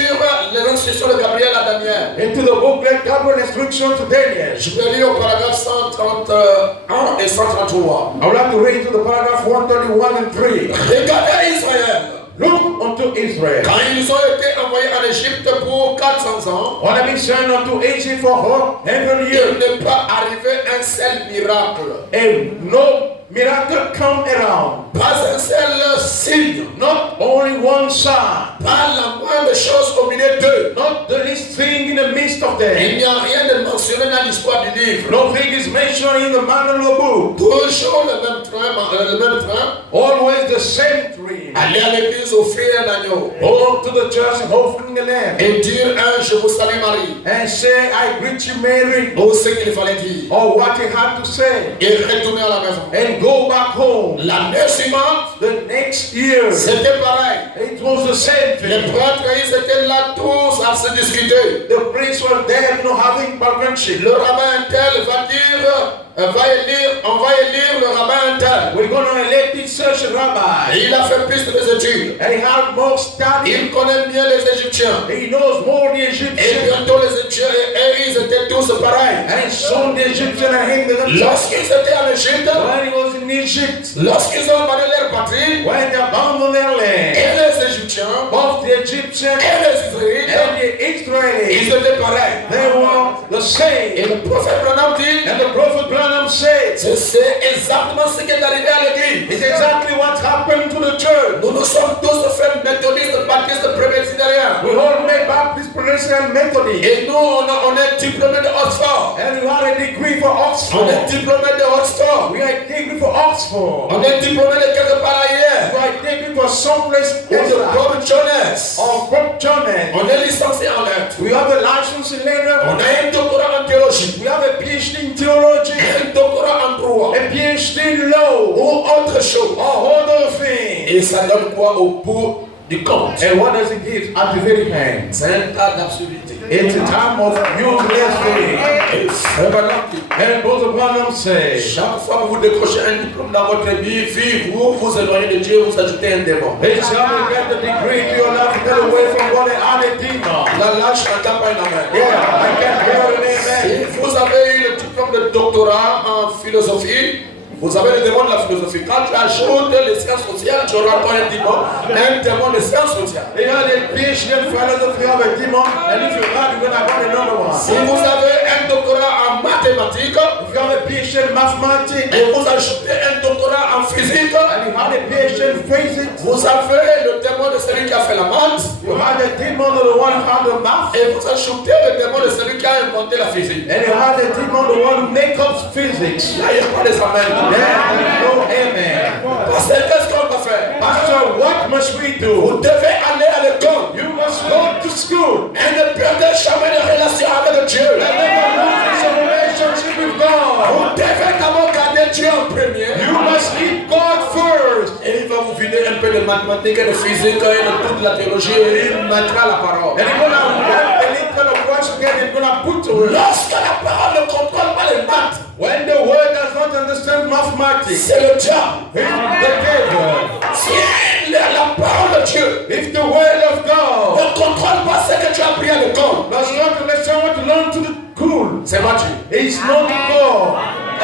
les instructions de Gabriel à Daniel, into the booklet, Gabriel Instruction to Daniel. je vais lire au paragraphe 131 et 133. I would like to read to the paragraph 131 and 3. Regardez Israël. Look unto Israel. Quand ils ont été envoyés en Égypte pour 400 ans, On have been sent unto Egypt for 100 il years. n'est pas arrivé un seul miracle. And no miracle come around. Pas un seul signe. Not only one sign. Pas la moindre chose au milieu d'eux. Not the least thing in the midst of Il them. n'y a rien de mentionné dans l'histoire du livre. Nothing is mentioned in the manual of the book. Toujours le même train. Always the same dream. Aller à l'église offrir un agneau. Go to the church and offering the lamb. Et dire un je vous salue Marie. And say, I greet you, Mary. Ou ce qu'il fallait dire. Or what he had to say. Et retourner à la maison. And go back home. L'année suivante, The next year, c'était pareil. it was the same Les thing. prêtres, ils étaient là tous à se discuter. The priests were there, having partnership. Le rabbin tel va dire, on va élire le rabbin tel. We're going to elect this such rabbi. Et il a fait plus de études. And he had more study. Il connaît bien les Égyptiens. He knows more the Et Egyptians. bientôt les Égyptiens, et ils étaient tous pareils. And soon the Egyptian and him, Lorsqu'ils étaient en Égypte, when he was in Egypt, lorsqu'ils ont abandonné leur patrie, when they abandoned their land, et les Égyptiens, both the Egyptians et les Israélites, and the Israelis, ils étaient pareils. they were the Et same. le prophète Branham dit, And the prophet Branham said, c'est exactement ce qui est arrivé à l'église. it's exactly what happened to the church. Nous nous sommes tous faits méthodistes, baptistes, presbytériens. We all made Baptist, Presbyterian, Methodist. Et nous, on est diplômés de Oxford. And we had a degree for On est Oxford. diplômés de Oxford. We had a degree for Oxford. On est diplômés de quelque part We ailleurs. had a degree for someplace Ou de else. Bob Jones. Or Bob Jones. On est licencié en lettres. We have a license in On letter. a un doctorat en théologie. We have a PhD in theology. Un doctorat en droit. A PhD in law. Ou autre chose. Or other things. Et ça donne quoi au bout du compte? And what does it give at the very end? C'est un tas d'absurdité. It's a time of useless things. Et c'est Branham qui And Brother Branham says, chaque fois que vous décrochez un diplôme dans votre vie, vous vous éloignez de Dieu, vous ajoutez un démon. each time you get the degree to your life, you get away from God and add a demon. Là, je n'entends pas une amen. Yeah, I can hear an amen. Si vous avez eu le diplôme de doctorat en philosophie, vous avez le démon de la philosophie. Quand tu ajoutes les sciences sociales, tu auras encore un démon de sciences sociales. You know, the PhD in philosophy of a demon, and if you have, you're going to have another one. Si vous avez un doctorat en mathématiques, If you have a PhD in mathematics, et vous ajoutez un doctorat en physique, and you have a PhD in physics, vous avez le démon de celui qui a fait la maths, you have the demon of the one who had the math, et vous ajoutez le démon de celui qui a inventé la physique. and you have the demon of the one who makes up physics. Là, il n'y a pas de amens. Yeah, no amen. Pasteur, qu'est-ce qu'on va faire? Pastor, what must we do? Vous devez aller à l'école. You must go to school. Et ne perdez jamais de relation avec Dieu. And never lose your relationship with God. Vous devez d'abord garder Dieu en premier. You must keep God first. Et il va vous vider un peu de mathématiques et de physique et de toute la théologie et il mettra la parole. And you're going to wipe the little of what you get, you're going to put to it. Lorsque la parole ne contrôle pas les maths, When the word does not understand mathematics, c'est le diable. it's the devil. Si la parole de Dieu If the word of God ne contrôle pas ce que tu as appris à l'école, does not understand what to learn to the school, c'est battu. it's not God.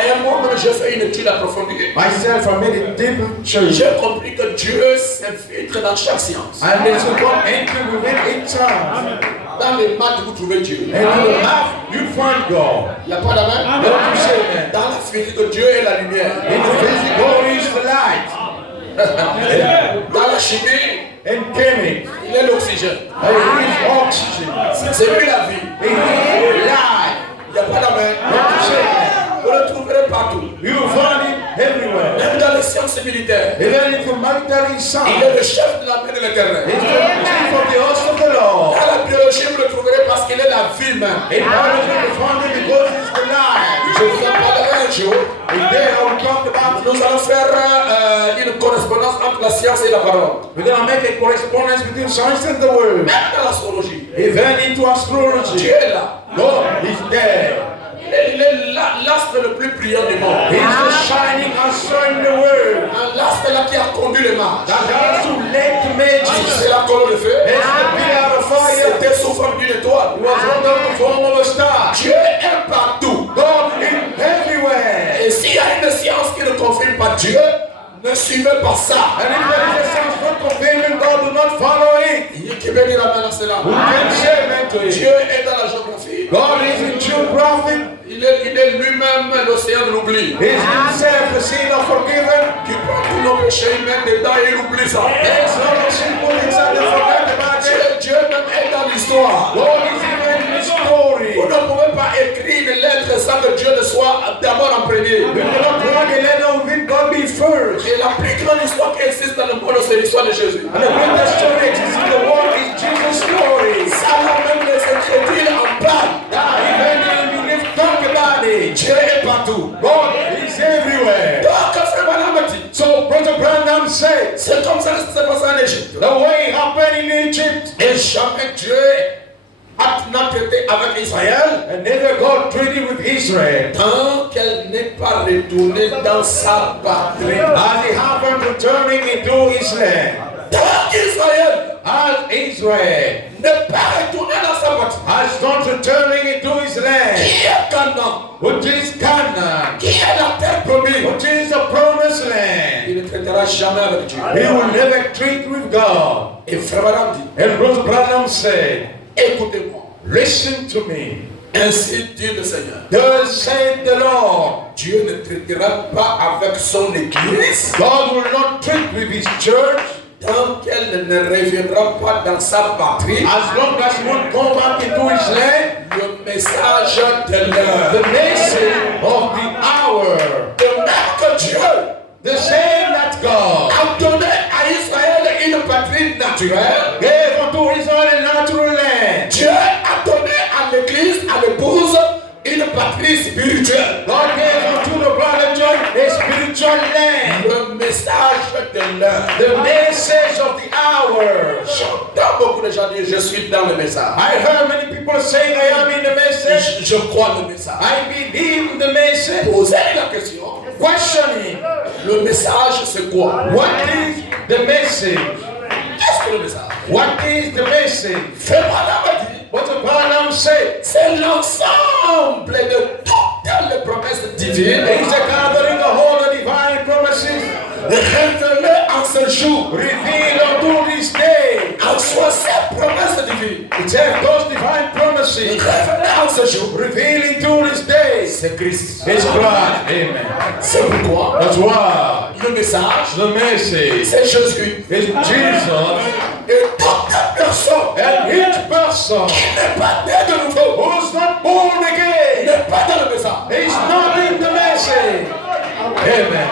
Et moi-même, j'ai fait une étude approfondie. Myself, I made a deep church. J'ai compris que Dieu s'infiltre dans chaque science. And there's a God entry within each time. Dans les maths, vous trouvez Dieu. And in the math, you find God. Il n'y a pas d'amen. Don't you say that? Dans la physique, Dieu est la lumière. In the physical, God is the light. Dans la chimie, and chemics. Il est l'oxygène. He is oxygen. C'est lui la vie. He is life. Il n'y a pas la main. Don't say that. Vous le trouverez partout. You find it everywhere. Même dans les sciences militaires. Even in the military Il science. est le chef de l'armée de l'Éternel. He's the chief of the host of the Lord. Dans la biologie, vous le trouverez parce qu'il est la vie même. In biology, you find it because it's the life. Je vous en parlerai un jour. And then I will talk about. Nous allons faire une correspondance entre la science et la parole. We're going to make a correspondence between science and the word. Même dans l'astrologie. Even into astrology. Dieu est là. God is there. Il est l'astre le plus brillant du monde. He's the shining star in the world. Un astre là qui a conduit les mages. That has to lead to magic. C'est la colonne de feu. It's the pillar of fire. C'était sous forme d'une étoile. It was under the form of a star. Dieu est partout. God is everywhere. Et s'il y a une science qui ne confirme pas Dieu, ne suivez pas ça. And if there is a sense not confirming God, do not follow it. Qui peut dire amen à cela? Who can say amen to Dieu it? est dans la géographie. God is in geography. Il est lui-même l'océan de l'oubli. He's himself the sin of forgiven. Qui prend tous nos péchés, il met dedans et il oublie ça. There's no simple inside the forget about it. Dieu même est dans l'histoire. God is even in the story. Vous ne pouvez pas écrire une lettre sans que Dieu ne soit d'abord en premier. We cannot write a letter with God be first. Et la plus grande histoire qui existe dans le monde, c'est l'histoire de Jésus. And the greatest story exists in the world is Jesus' story. Ça, même les Écritures en parlent. Even if you live talk about it, Dieu est partout. God is everywhere. Donc, frère Branham dit, So Brother Branham said, c'est comme ça que ça s'est passé en Égypte. the way it happened in Egypt, Et jamais Dieu n'a traité avec Israël and never God treated with Israel. tant qu'elle n'est pas retournée dans sa patrie. As it happened returning into his land. Tant qu'Israël As Israel n'est pas retourné dans sa patrie. has not returning into his land, Qui est Canaan? which is Canaan, Qui est la terre promise? which is the promised land. Il ne traitera jamais avec Dieu. He will never treat with God. Et frère Branham dit, And Brother Branham said, écoutez-moi. listen to me. Ainsi dit le Seigneur. Thus said the Lord, Dieu ne traitera pas avec son église God will not treat with his church tant qu'elle ne reviendra pas dans sa patrie. as long as he won't go back into his land. Le message de l'heure. The message of the hour, De même que Dieu the same that God a donné à Israël une patrie naturelle, gave unto Israel a natural land. Dieu a donné à l'église, à l'épouse, une patrie spirituelle. God gave unto the brother John a spiritual land. Le message de l'heure. The message of the hour. J'entends beaucoup de gens dire je suis dans le message. I heard many people saying I am in the message. Je crois le message. I believe the message. Posez la question. Questioning, Le message c'est quoi? what is the message? Qu'est-ce que le message? What is the message? Frère Branham a dit, What the Branham said c'est l'ensemble de toutes les promesses divines is a gathering of all the divine promises révélées en ce jour. revealed unto this day. En soi, ces promesses divines It says those divine promises révélées en ce jour. revealing to this day. C'est Christ. His Christ. Amen. C'est pourquoi That's why le message, the message c'est Jésus. is Jesus, Et toute personne and each person qui n'est pas né de nouveau who's not born again n'est pas dans le message. is not in the message. Amen.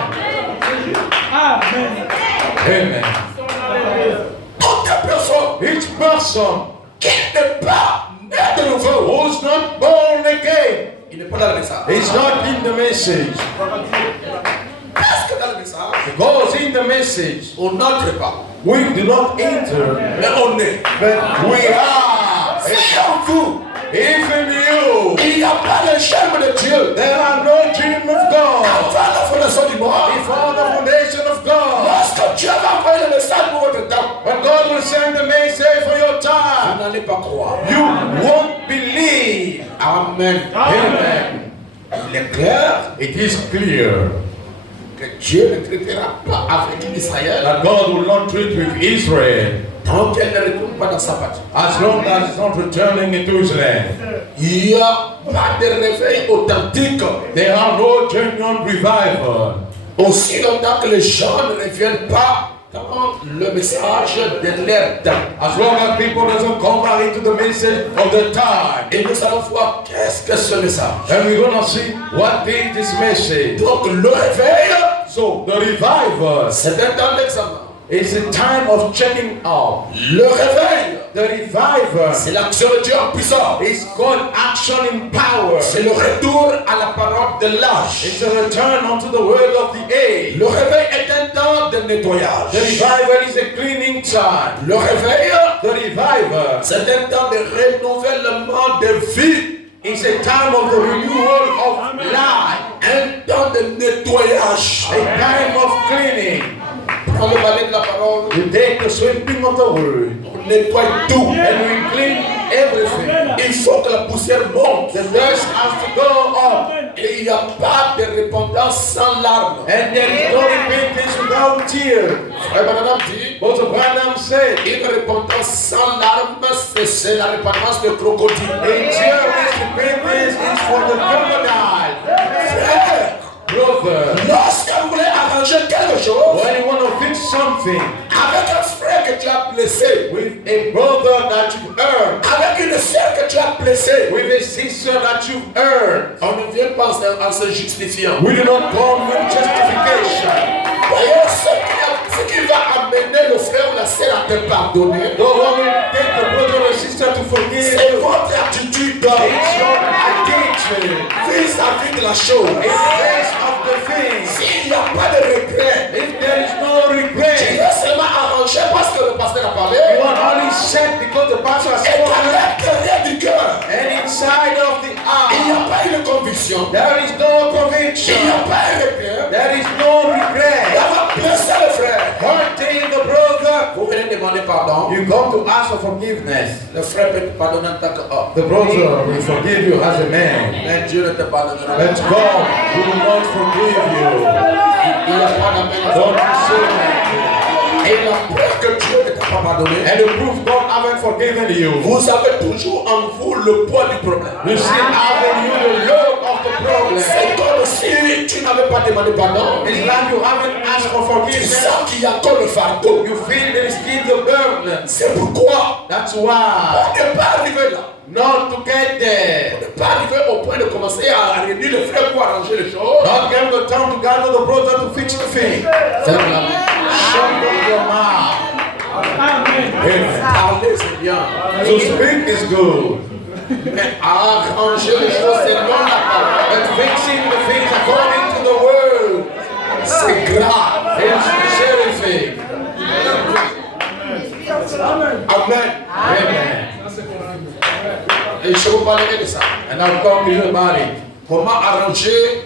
Amen. Toute personne Each person qui n'est pas né de nouveau, who's not born again il n'est pas dans le message. is not in the message. Parce que dans le message, Because in the message, on n'entre pas, we do not enter, mais on est. but we are. C'est en vous. If in you, Il n'y a pas le germe de Dieu. there are no dream of God. Avant la fondation du monde, Before the foundation of God, lorsque Dieu va envoyer le message pour votre temps, when God will send the message for your vous time, n'allez pas croire. you won't believe. Amen. Amen. Il est clair It is clear que Dieu ne traitera pas avec Israël that God will not treat with Israel tant qu'elle ne retourne pas dans sa patrie. as long as it's not returning into his land. Il n'y a pas de réveil authentique There are no genuine revival. aussi longtemps que les gens ne reviennent pas Tant le message de l'ère temps. As long as people doesn't come back into the message of the time. Et nous allons voir qu'est-ce que ce message. And we're gonna see what is this message. Donc le réveil, So the revival c'est un temps d'examen. is a time of checking out. Le réveil, The revival c'est l'action de Dieu en puissance. is called action in power. C'est le retour à la parole de l'âge. It's a return unto the word of the age. Le réveil est un temps de nettoyage. The revival is a cleaning time. Le réveil, The revival c'est un temps de renouvellement de vie. is a time of the renewal of life. Un temps de nettoyage. A time of cleaning. Quand le balai de la parole, You take the sweeping of the word on nettoie tout. and we clean everything. Il faut que la poussière monte. The dust has to go up. Et il n'y a pas de repentance sans larmes. And there is no repentance without tears. Frère Branham dit, But Branham said, une repentance sans larmes, c'est la repentance de crocodile. a tearless repentance is for the crocodile. Frère, Brother, lorsque vous voulez arranger quelque chose when you want to fix something avec un frère que tu as blessé, with a brother that you've earned, avec une sœur que tu as blessé, with a sister that you've earned, on ne vient pas en se justifiant. we do not come with justification. D'ailleurs, ce qui va amener le frère ou la sœur à te pardonner, The one will take the brother or sister to forgive c'est you. votre attitude It's your attitude. vis-à-vis de la chose. In face of the thing. S'il n'y a pas de regret, If there is no tu regret, es seulement arrangé parce que le pasteur a parlé, you are only set because the pastor has et à spoken. l'intérieur du cœur, And inside of the il n'y a heart, pas une conviction, there is no il n'y conviction. a pas un regret. There is no regret. D'avoir blessé le frère. Hurting the brother. Vous venez demander pardon. You come to ask for forgiveness. Le frère peut te pardonner en tant qu'homme. The brother will forgive you as a man. Mais Dieu ne te pardonnera But pas. God will not forgive you. Il n'y a pas d'amen. Don't say that. Et la preuve que Dieu ne t'a pas pardonné, And the proof God haven't forgiven you. vous avez toujours en vous le poids du problème. You still have in you the load of the problem. C'est comme si tu n'avais pas demandé pardon. It's like you haven't asked for Tu forgiveness. sens qu'il y a encore le fardeau. You feel there is still the burden. C'est pourquoi That's on why. n'est pas arrivé là. Not to get On there. n'est pas arrivé au point de commencer à réunir le frère pour arranger les choses. Not get the time to gather the brother to fix the thing. Ferme la main. Shut up your mouth. Amen. Parler, c'est bien. To speak is good. Mais arranger les choses, c'est non la parole. But fixing the things according to the word, C'est grave. it's terrific. Amen. Amen. Et je vous parlerai de ça. And I'll talk to you about it. Comment arranger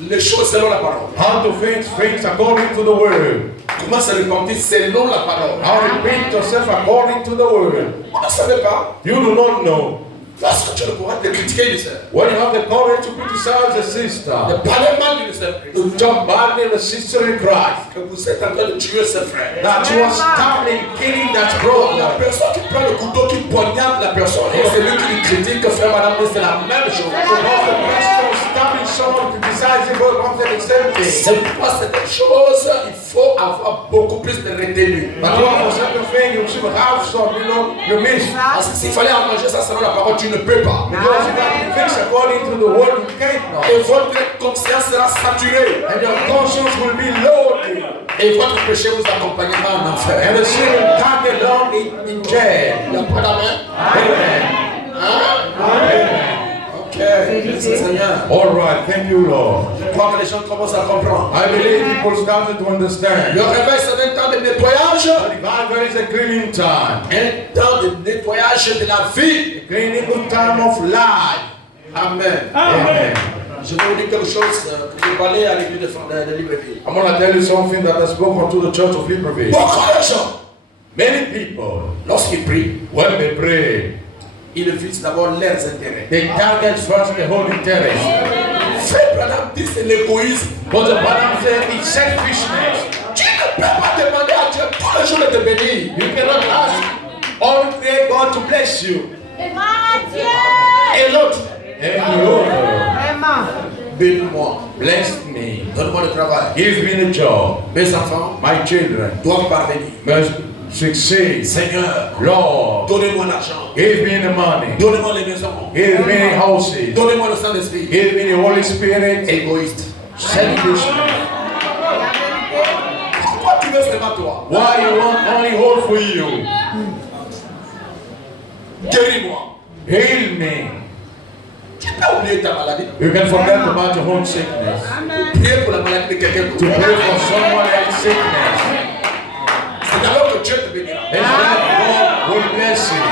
les choses selon la parole. How to fix things according to the word. Comment se repentir selon la parole. How to repent yourself according to the word. On ne savait pas. You do not know. Lorsque tu as le courage de critiquer une sœur, When you have the courage to criticize a sister, de parler mal d'une sœur, to talk badly of a sister in Christ, que vous êtes en train de tuer ses frères. that you are stabbing, killing that La brother. personne qui prend le couteau, qui poignarde la personne, et celui qui lui critique, que frère, madame, c'est la même chose. Because the person stabbing someone, criticizing God, wants the same thing. C'est pourquoi cette chose, il faut avoir beaucoup plus de retenue. But you have a certain thing, you should have some, you miss. Parce que s'il fallait arranger ça selon la parole, tu ne peux pas. Because you have to fix according to the word, you can't know. Et votre conscience sera saturée. And your conscience will be loaded. Et votre péché vous accompagnera en enfer. And the sin will tag along in jail. Il n'y a pas d'amen. Amen. Hein? Ok. Merci Seigneur. All right, thank you, Lord. Je crois que les gens commencent à comprendre. I believe people started to understand. Le réveil, c'est un temps de nettoyage. The revival is a cleaning time. Un temps de nettoyage de la vie. A cleaning time of life. Amen. Amen. Je vais vous dire quelque chose que j'ai parlé à l'église de Libreville. I'm going to tell you something that I spoke to the church of Libreville. Beaucoup de gens, Many people, lorsqu'ils prient, when they pray, ils visent d'abord leurs intérêts. they target first the whole interest. Frère Branham dit c'est l'égoïsme. But the Bible says it's selfishness. Tu ne peux pas demander à Dieu tous les jours de te bénir. You cannot ask or pray God to bless you. Et l'autre, And the other, bénis-moi. bless me. Donne-moi le travail. Give me the job. Mes enfants My children doivent parvenir. must succeed. Seigneur, Lord, donnez-moi l'argent. give me the money. Donnez-moi les maisons. Give me houses. Donnez-moi le Saint-Esprit. Give me the Holy Spirit. Égoïste. Selfish. Pourquoi tu veux seulement toi? Why you want only all for you? Guéris-moi. Heal me. Tu peux oublier ta maladie. You can forget about your own sickness. Prier pour la maladie de quelqu'un To d'autre. pray for someone else's sickness. C'est alors que Dieu te bénira. And then God will bless you.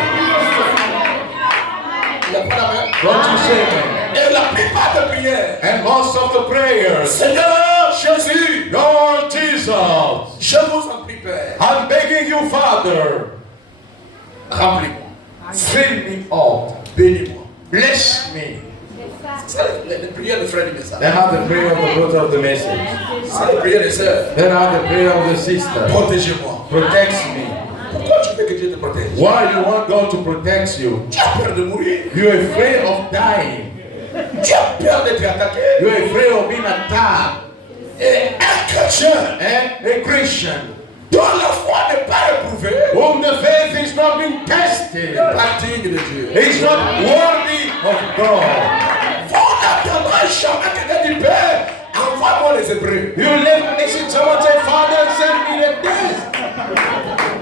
Il n'y a pas la main. Don't you say that? Et la plupart des prières. And most of the prayers, Seigneur Jésus, Lord Jesus, je vous en prie, Père. I'm begging you, Father, Remplis-moi. fill me up, Bénis-moi. bless me. C'est les prières de frères du message. Then have the prayer of the brother of the message. C'est les prières des sœurs. Then have the prayer of the sister. Protégez-moi. Protect me. Pourquoi tu veux que Dieu te protège? Why you want God to protect you? Tu as peur de mourir. You're afraid of dying. Tu as peur d'être attaqué. You're afraid of being attacked. Et un chrétien And a Christian dont la foi n'est pas éprouvée whom the faith is not being tested, pas digne de Dieu. is not worthy of God. Vous n'attendrez jamais que Dieu dit Père, envoie-moi les Hébreux. You live listen to someone say, Father, send me the test.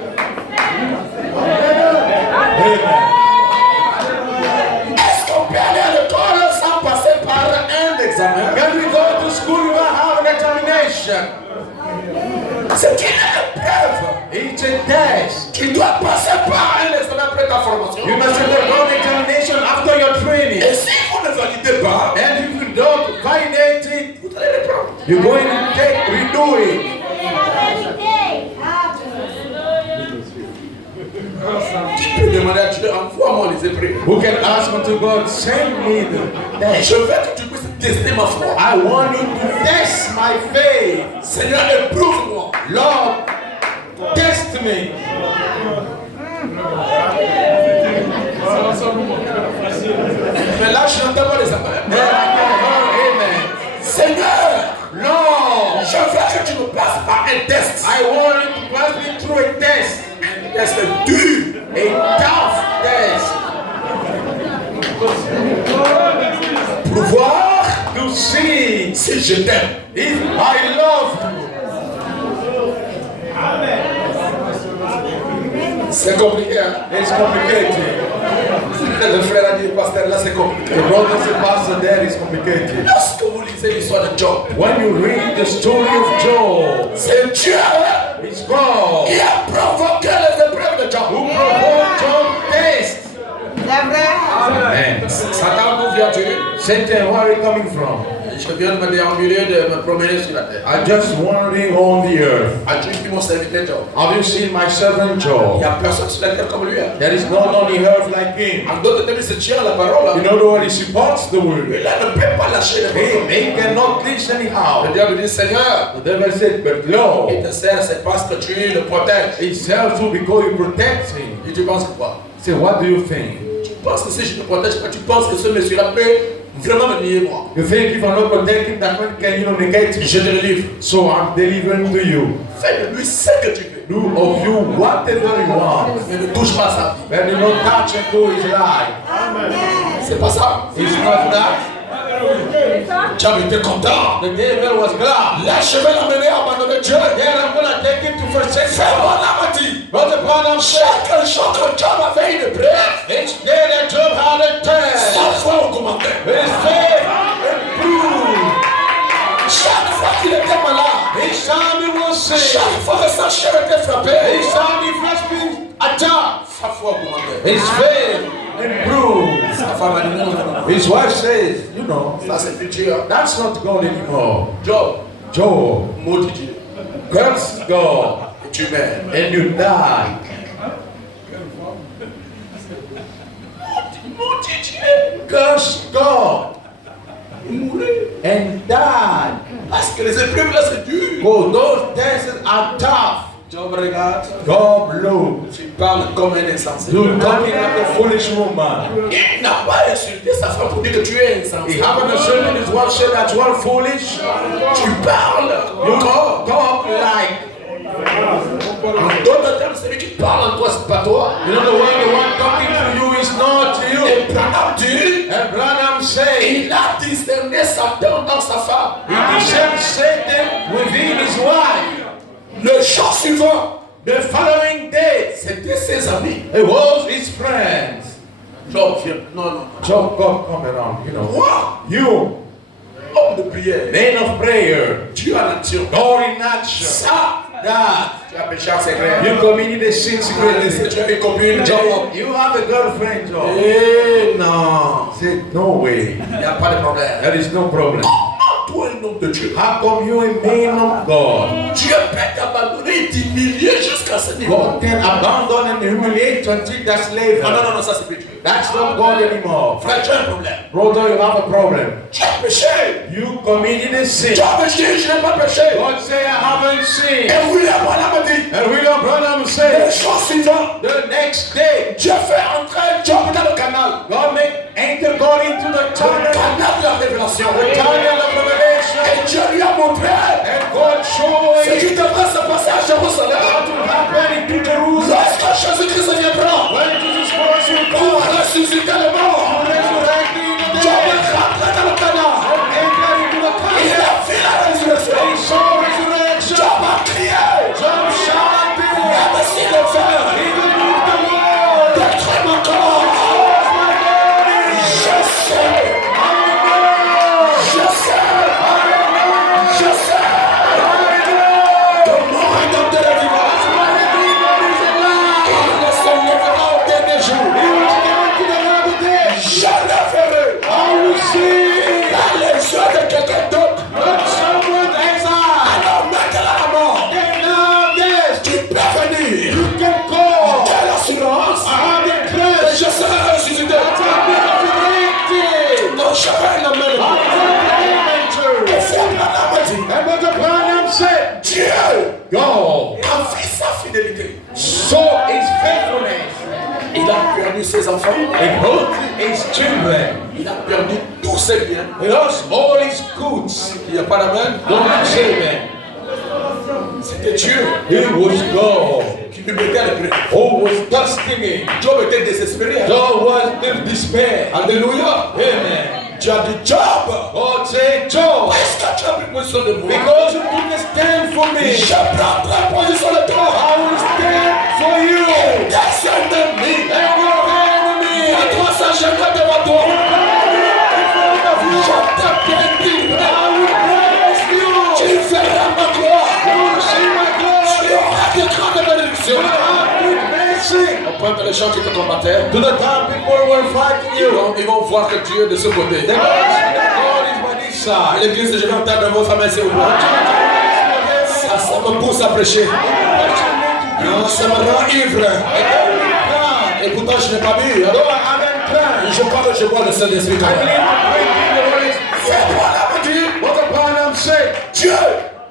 Amen. Est-ce qu'on peut aller à l'école sans passer par un examen? Can we go to school without having an examination? C'est une épreuve It's a test. qui doit passer par un examen après ta formation. You must undergo an examination after your training. Et si vous ne validez pas, And if you don't validate it, vous allez les prendre. you're going to redo it. Tu peux demander à Dieu, envoie-moi les Hébreux. Who can ask unto God, send me the test. Je veux que tu puisses tester ma foi. I want you to test my faith. Seigneur, éprouve-moi. Lord, test me. Mais là, je n'entends pas les appels. Amen. Seigneur, Lord, je veux que tu me passes par un test. I want you to pass me through a test. Un test dur. A tough test. Pour voir To see si je t'aime. if I love you. C'est compliqué, hein? It's complicated. Le frère a dit, pasteur, là c'est compliqué. The brothers and pastor there is complicated. Lorsque vous lisez l'histoire de Job, When you read the story of Job, c'est Dieu it's God qui a provoqué les épreuves de who Job. provoked Job test. Amen. Satan, d'où viens-tu? Satan, where are you coming from? Je viens de me déambuler, de me promener sur la terre. I just wandering on the earth. As-tu vu mon serviteur Job? Have you seen my servant Il n'y Job? a personne sur la terre comme lui. Hein? There is no one on the earth like him. En d'autres termes, il se tient à la parole. You Hein? know the word, he supports the word. Il ne peut pas lâcher les paroles. He cannot teach Le anyhow. diable dit, Seigneur, The devil said, but il Lord, te sert, c'est parce que tu le protèges. he serves you because you protect him. Et tu penses quoi? Say, what do you think? Tu penses que si je ne te protège pas, tu penses que ce monsieur-là peut vraiment me nier moi? You think if I'm not protecting that man, can you negate me? Je te le livre. So I'm delivering to you. Fais de lui ce que tu veux. Do of you whatever you want. Mais ne touche pas sa vie. But do not touch into his life. C'est pas ça. It's not that. Job était content. The devil was glad. Là, je vais l'amener à abandonner Dieu. Then I'm going to take him to forsake Fais God. mon âme dit. But the Branham said, Chaque jour que Job avait une épreuve, each day that Job had a test, sa foi augmentait. his faith improved. Chaque fois qu'il était malade, Each time he was sick, chaque fois que sa chair était frappée, each time he was being attacked, sa foi augmentait. his faith improved. Sa femme a dit non, non, non. His wife says, you know, Ça c'est plus Dieu. Hein. that's not God anymore. Job, Job, maudit Dieu. curse God, Et tu meurs. and you die. Maudit Dieu. Curse God Mourir. and die. Parce que les épreuves là c'est dur. Because those tests are tough. Job regarde. God blows. Tu parle comme un insensé. You're talking like a foolish woman. Il n'a pas insulté sa femme pour dire que tu es insensé. He haven't asserted his wife said that you are foolish. Tu parles. You talk like. En d'autres termes, celui qui parle en toi, c'est pas toi. You know the one talking to you is not you. Et Branham dit, And Branham said, il a discerné Satan dans sa femme. he discerned Satan within his wife. Le jour suivant, The following day, c'était ses amis. it was his friends. Job, viens. Non. Job, God, come around, you know. Moi, You, homme de prière, man of prayer, Dieu en action. God in action. Ça, That tu as péché en secret. you committed a sin secretly. Tu as une copine, Job. You have a girlfriend, Job. Eh non, Say, no way. il n'y a pas de problème. There is no problem. Toi, un homme de Dieu. How come you a man of God? Dieu peut t'abandonner et t'humilier jusqu'à ce niveau. God can abandon and humiliate until that's slave. Non, ça c'est plus Dieu. That's not God anymore. Frère, tu as un problème. Brother, you have a problem. Tu as péché. You committed a sin. Tu as péché, je n'ai pas péché. God say, I haven't sinned. Et William Branham a dit, And William Branham le said, jour suivant, the next day, Dieu fait entrer Job dans le canal. God enter God into the Le tunnel, canal de la révélation. the tunnel of revelation, Et Dieu lui a montré and God showed ce it qui devrait se passer à Jérusalem. what will happen into Jerusalem Lorsque Jésus-Christ viendra when Jesus Christ will pour come ressusciter les morts, to resurrect in the Job dead. est rentré dans le canal. Enter into the Il tunnel. a vu la résurrection. He saw resurrection. Job a crié. Job shouted, Même si le fer even if the world détruit mon corps, was my body, je sais, je sais, je sais que mon rédempteur est vivant. Il ne se lèvera au dernier jour. Je le verrai dans les yeux de quelqu'un d'autre. Alors maintenant la mort, tu peux venir. Quelle assurance. Et je serai ressuscité. Non, je vais le mener. Et frère Branham a dit, Dieu a vu sa fidélité. So his faithfulness, Il a perdu ses enfants. he put his children, Il a perdu tous ses biens. he lost all his goods. Il n'y a pas d'amen. Don't say that. C'était Dieu It was God qui lui mettait à l'épreuve. who was testing him. Job était désespéré. God was in despair. Alléluia. Amen. Tu as dit Job. God said, Job, Est-ce que tu as pris position de moi? because you took a stand for me, Je prendrai position de toi. I will stand for you. Des ennemis. And your enemy. À toi, ça j'aimerais devant toi. Je te bénis. I will bless you. Tu verras ma gloire. You will see my Tu glory. auras de grandes bénédictions. You will have great blessing. On prend les gens qui te combattaient. To the time people were fighting you, Ils vont voir que Dieu est de ce côté. they don't see that God is by this side. L'église, je vais entendre vos femmes s'il vous plaît. Ça me pousse à prêcher. Non, ça me rend ivre. Et pourtant, je n'ai pas bu. Hein. Je parle, je bois le Saint-Esprit. Dieu,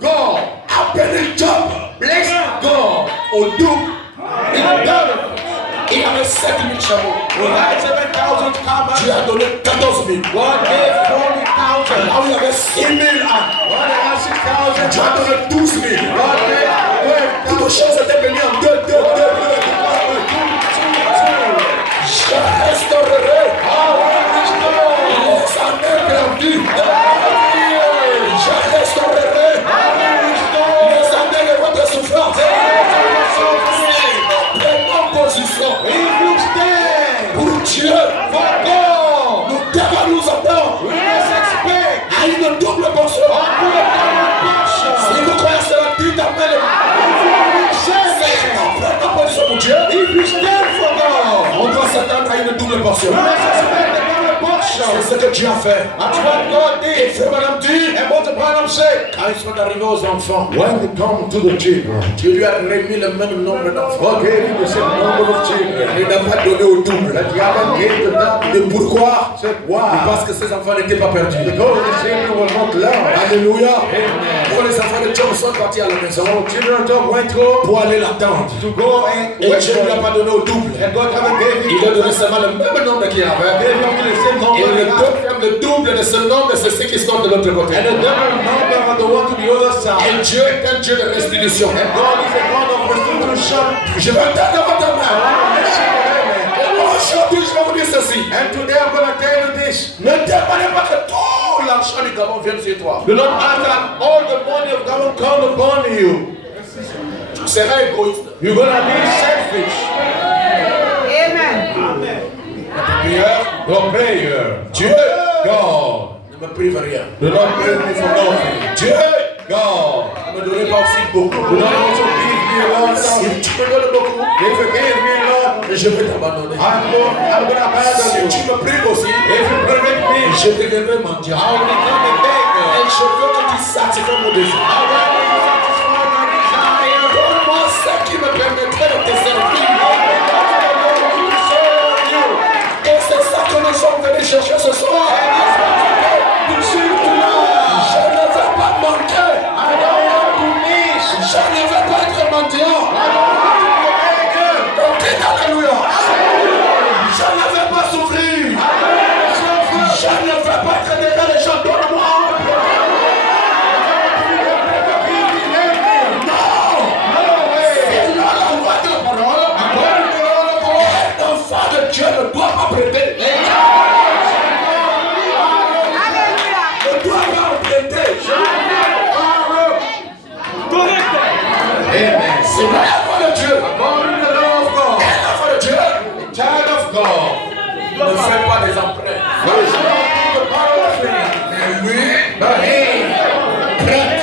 God, a béni Job. bless God. Au double, In double, il avait 7000 chameaux. we had 7,000 camels. Dieu a donné 14 000. God gave 40,000. Là où il y avait 6 000 âmes, God had 6,000. Dieu a donné 12 000. God gave Toutes choses étaient bénies en deux. Je restaurerai les années perdues. Je restaurerai les années de votre souffrance. Prenons position If you stand pour Dieu. for God, Nous devons nous attendre we must expect à une double portion. a portion. Si vous croyez à cela, dites amen. Prenons position pour Dieu. If you stand for God, On doit s'attendre à une double portion. we must expect a double portion. C'est ce que Dieu a fait. That's what God Et did. Frère Branham dit, And what the Branham said, quand ils sont arrivés aux enfants, when they come to the children, Dieu lui a remis le même nombre d'enfants. God gave him the same number of children. Il n'a pas donné au double. That God gave to them. Et pourquoi? Said, why? Parce que ces enfants n'étaient pas perdus. Because the children were not lost. Alléluia. Amen. Quand les enfants de Job sont partis à la maison So children of Job went home pour aller l'attendre. to go and Et wait Dieu for ne lui a him. pas donné au double. And God haven't gave him. Il a donné seulement le même nombre qu'il avait. Gave him the same Et number. le he had. double de ce nombre, c'est ce qui se donne de l'autre côté. And the double number of the one to the other side. Et Dieu est un Dieu de restitution. And God is a God of restitution. Je vais entendre votre main. Amen. Aujourd'hui, je vais vous dire ceci. And today I'm going to tell you this. Ne dépendez pas que tout l'argent du Gabon vienne sur toi. Do not ask that all the money of God come upon you. Tu seras égoïste. You're going to be selfish. Ta prière, Your prayer. Dieu, God. ne me prive rien. Do not praise me for nothing. Dieu, God. ne me donnez pas aussi beaucoup. Do not also give me a lot of Si time. tu me donnes beaucoup, If you give me a lot, je vais t'abandonner. I'm going to abandon Si you. tu me prives aussi, If you permit me, je deviendrai mendiant. I will become a Et beggar. je veux que tu satisfais mon désir. I want you to satisfy my desire. Donne-moi ce qui me permettrait de te servir. Et c'est ça que nous sommes venus chercher ce soir. Je ne veux pas manquer. Je ne veux pas être mendiant. Donc, alléluia. Je ne veux pas souffrir. Je ne veux pas être derrière les gens. Donne-moi. Non. La loi de parole. Un enfant de Dieu ne doit pas prêter. Ne doit pas prêter. Amen. C'est l'enfant de Dieu. According to the law of God, Un enfant de Dieu a child of God, ne fait pas des emprunts. there is not the power of faith, Mais lui, but he prête.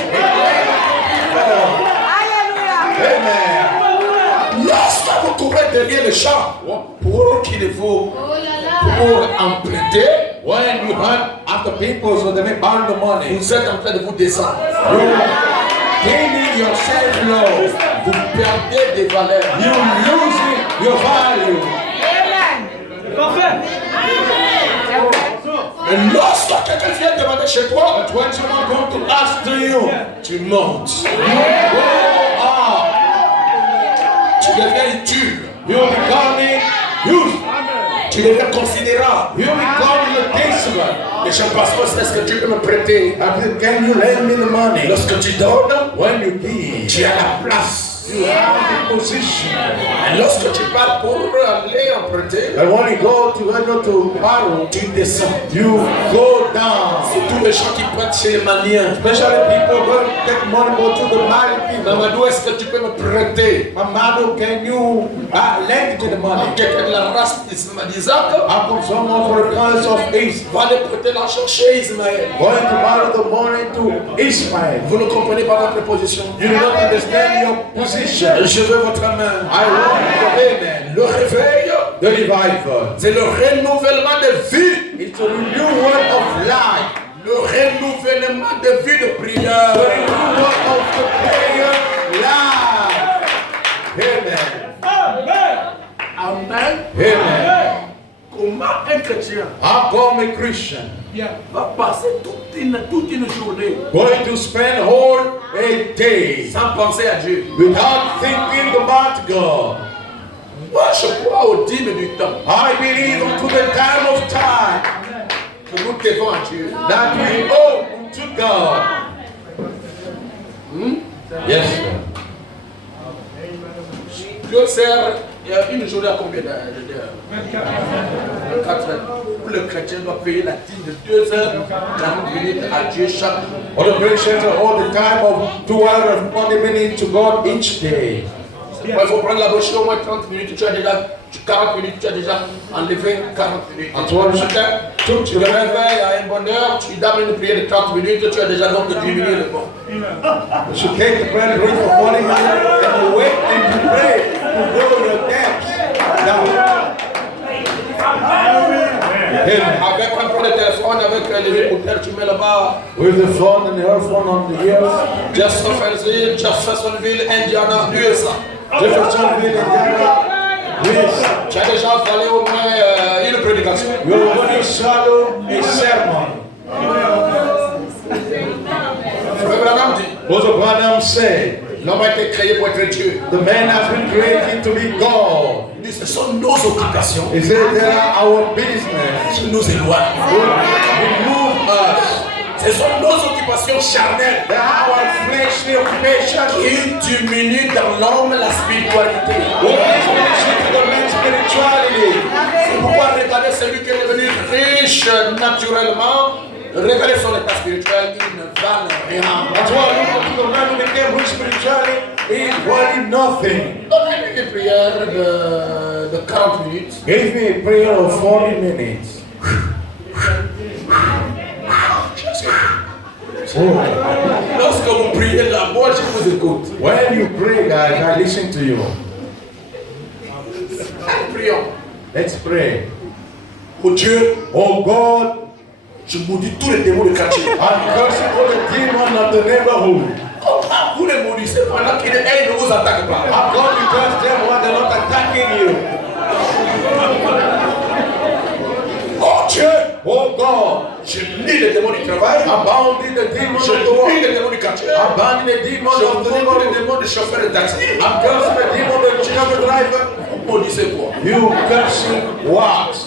Amen. Lorsque vous courez derrière les champs pour qu'il vous pour emprunter, When you hunt after people so they may borrow the money, vous êtes en train de vous descendre. you gaining yourself low. Vous perdez des valeurs. You losing your value. Et lorsque quelqu'un vient demander chez toi, But when someone comes to ask to you, tu montes. you go up. Tu deviens utile. You becoming used. Tu deviens considérable. You become replaceable. Et je pense que est-ce que tu peux me prêter? Can you lend me the money? Lorsque tu donnes, When you give, tu as la place. you have the position. Et lorsque tu pars pour aller emprunter, And when you go to borrow, tu descends. you go down. C'est tous les gens qui prêtent chez les Maliens. Especially people go take money go to the Mali people. Mamadou, est-ce que tu peux me prêter? Mamado, can you lend me the money? Quelqu'un de la race d'Isaac How come someone for the cause of Israel va aller prêter l'argent chez Ismaël. going to borrow the money to Ishmael? Vous ne comprenez pas votre position. You do not understand your position. Je veux votre main. I want your amen. Le réveil, The revival. c'est le renouvellement de vie. It's a renewal of life. Le renouvellement de vie de The prière. renewal of the prayer life. Amen. Amen. Amen. Comment un chrétien How come a Christian va passer toute une journée going to spend whole a day sans penser à Dieu? without thinking about God? Moi, je crois au dîme du temps I believe unto the time of time que nous devons à Dieu. that we owe to God. Yes, sir. Dieu sert une journée à combien d'heures? 4 heures. Le chrétien doit payer la dîme de 2 heures, 40 minutes à Dieu chaque jour. All the Christians are all the time of 2 hours and 20 minutes to God each day. Il faut prendre la bouche au moins 30 minutes, tu as déjà 40 minutes, tu as déjà enlevé 40 minutes. And so Tu le réveilles à une bonne heure, tu donnes une prière de 30 minutes, tu as déjà donc diminué le bon. You should take the prayer and read for 40 minutes and you wait and you pray to go your depths down. Amen. Avec un peu de phone avec les écouteurs, tu mets là-bas. With the phone and the earphone on the ears. Jeffersonville, Indiana, USA. Jeffersonville, Indiana. Yes. Tu as déjà fallu au moins une prédication. You already swallowed a sermon. Frère Branham dit, Brother Branham said, l'homme a été créé pour être Dieu. the man has been created to be God. Il dit, ce sont nos occupations He said, they are our business. qui nous éloignent. Remove us. Ce sont nos occupations charnelles They are our fleshly occupations. qui diminuent dans l'homme la spiritualité. What is ministry to the man's spirituality? C'est pourquoi regarder celui qui est devenu riche naturellement, regardez son état spirituel, il ne valent rien. That's why we look to the man who became rich spiritually. He is worthy nothing. Donnez-lui une prière de 40 minutes. Give me a prayer of 40 minutes. Lorsque vous priez là, moi je vous écoute. When you pray, guys, I listen to you. Prions. Let's pray. Oh Dieu, Oh God, je maudis tous les démons de quartier. I'm cursing all the demons of the neighborhood. Comment vous les maudissez pendant qu'ils ne vous attaquent pas? I'm going to curse them when they're not attacking you. Oh Dieu, Oh God, je lis les démons du travail. abounding the demons Je of the lis world. les démons du quartier. Abounding the demons Je of the maudis les neighborhood. démons des chauffeurs de taxi. I'm cursing the demon of the chauffeur driver. Vous maudissez quoi? You cursing what?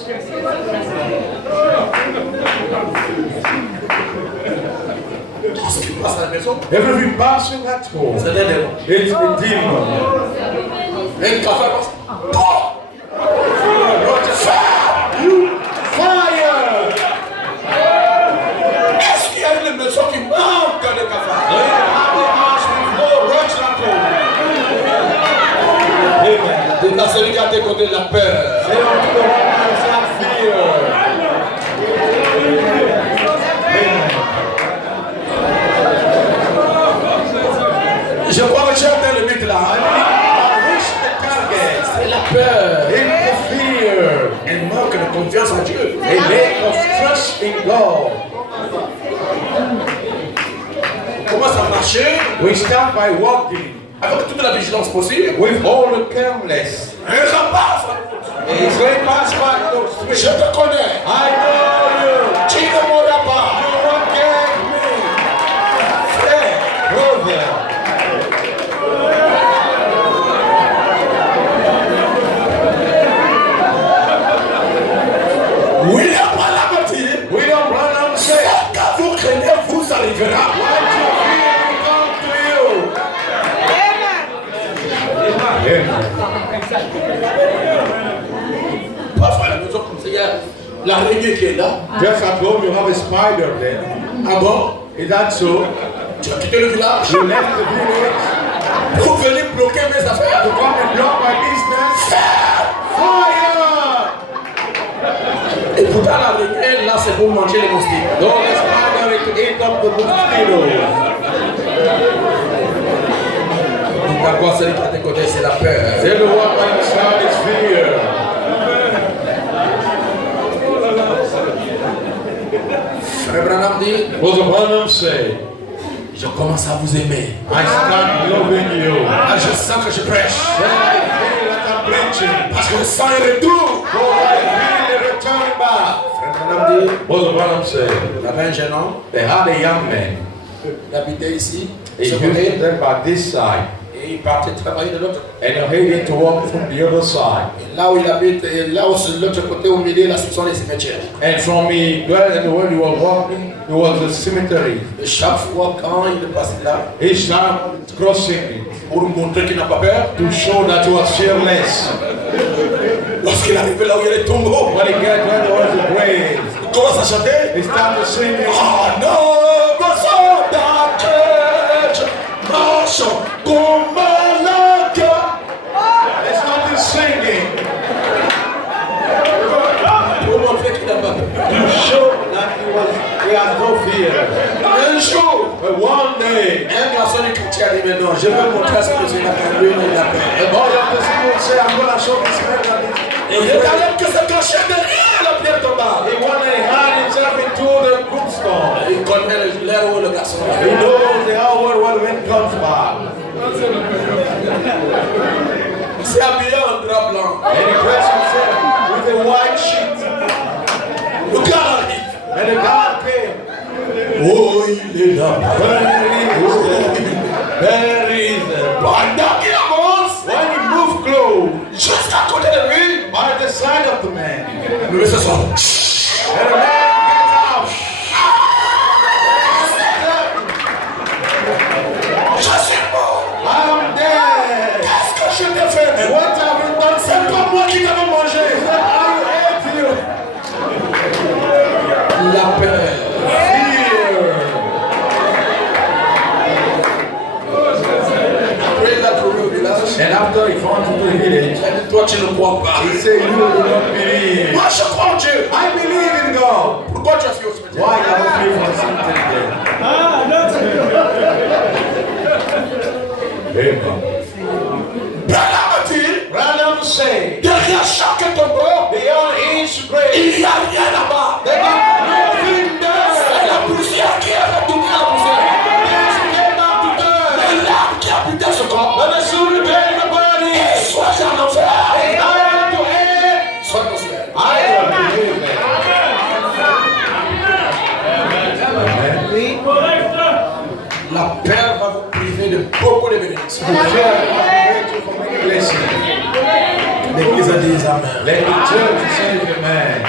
Tout ce qui passe à la maison, Every person at home, c'est des démons. it's a demon. Un café passe. Fire! Est-ce qu'il y a une maison qui manque de café? Dites à celui qui a décoté la peur. Say unto the one that is not fear. Je crois que j'ai atteint le but là. I reach the target. C'est la peur. In the fear. Un manque de confiance en Dieu. A lack of trust in God. Comment ça marchait? We start by walking Avec toute la vigilance possible. with all the careless. Un rempart. He's going past by those Je streets. te connais. I know you. Tu ne mourras pas. You won't get me. Hey, brother. William Branham dit, William Branham said, ce que vous craignez vous arrivera. what you fear will come to you. Amen. Parfois, la maison comme ça, il y a l'araignée qui est là. Just at home, you have a spider there. Ah bon? Is that so? Tu as quitté le village You left the village pour venir bloquer mes affaires. to come and block my business. Fire! Et pourtant, l'araignée, là, c'est pour manger les moustiques. Don't let spider to eat up the mosquitoes. D'abord, celui qui a décoté, c'est la peur. Tell the one by the side is fear. Frère Branham dit, Brother Branham said, je commence à vous aimer. I start loving you. Ah, je sens que je prêche. Then I feel that I'm preaching. Parce que je sens un retour. For I feel a return back. Frère Branham dit, Brother Branham said, il y avait un jeune homme, they had a young man. il habitait ici, He ce used to côté, live by this side. et il partait travailler de l'autre. And he headed to walk from the other side. Et là où il habite, et là où sur l'autre côté, au milieu, là, ce sont les cimetières. And from the where he was walking, there was a cemetery. Et chaque fois quand il passait là, He started crossing it pour montrer qu'il n'a pas peur, to show that he was fearless. lorsqu'il arrivait là où il y a les tombeaux, When he got where there was a grave, il commence à chanter. he started singing. Ah non, passons dans church, marchons comme la guerre. They started singing Pour montrer qu'il n'a pas peur. to show that he has no fear. Un jour, But one day, un garçon du quartier a dit, mais non, je veux montrer à ce que j'ai la peur, lui, il a the peur. boy of the school said, I'm going to show this man that Et il est allé que se cachait derrière la pierre tombale. he wanted to hide himself into connaît l'heure où le garçon He vient. knows the hour when wind comes back. Il s'est habillé en drap blanc. And he dressed himself with a white sheet. Le gars arrive. And the God came. Oh, il est là. There is Pendant qu'il avance, when he moved close jusqu'à côté de lui, by the side of the man. le monsieur sort. And the man gets out. Je suis mort. I'm dead. Qu'est-ce que je t'ai fait? What have you done? C'est pas moi qui t'avais mangé. I ate you. La peur. Après, il a trouvé au village. And after he found to the village, Il a dit, toi, tu ne crois pas. he said, you do not believe. Moi, je crois en Dieu. I believe in God. Pourquoi tu as fait au cimetière? Why have you from something there? Amen. Branham a dit, Branham said, derrière chaque tombeau, beyond each grave, il n'y a rien là-bas. there is nothing C'est there. la poussière qui a retourné la poussière. Mais l'âme qui a habité ce corps, But the soul return the body. soit en enfer, I am to hell. soit au ciel. I am to heaven. La peur va vous priver de beaucoup de bénédictions. Let L'église a dit Amen. the church say amen.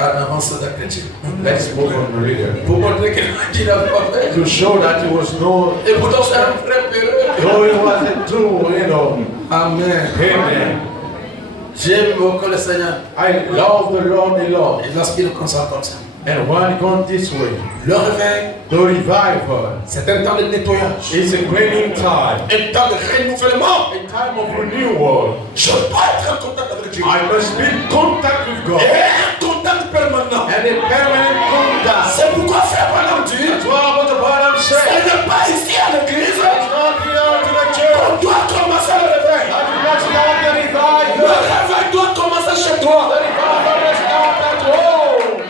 En avance de chrétien. Let's move on the reader. Pour montrer qu'il n'a pas fait. To show that he was no, Et pourtant, c'est un vrai peureux. though he wasn't true, you know. Amen. Amen. J'aime beaucoup le Seigneur. I love the Lord a lot. Et lorsqu'il nous consacre comme ça, And when it comes this way, le réveil, the revival c'est un temps de nettoyage. is a cleaning time, Un temps de renouvellement. a time of renewal. Je dois être en contact avec Dieu. I must be in contact with God. Et un contact permanent. And a permanent contact. C'est pourquoi Frère Branham dit, That's what Apostle Branham ce said. n'est pas ici à l'église It's not here to the church. qu'on doit commencer le réveil. That's not the Le revival. réveil doit commencer chez toi. The revival is not at home.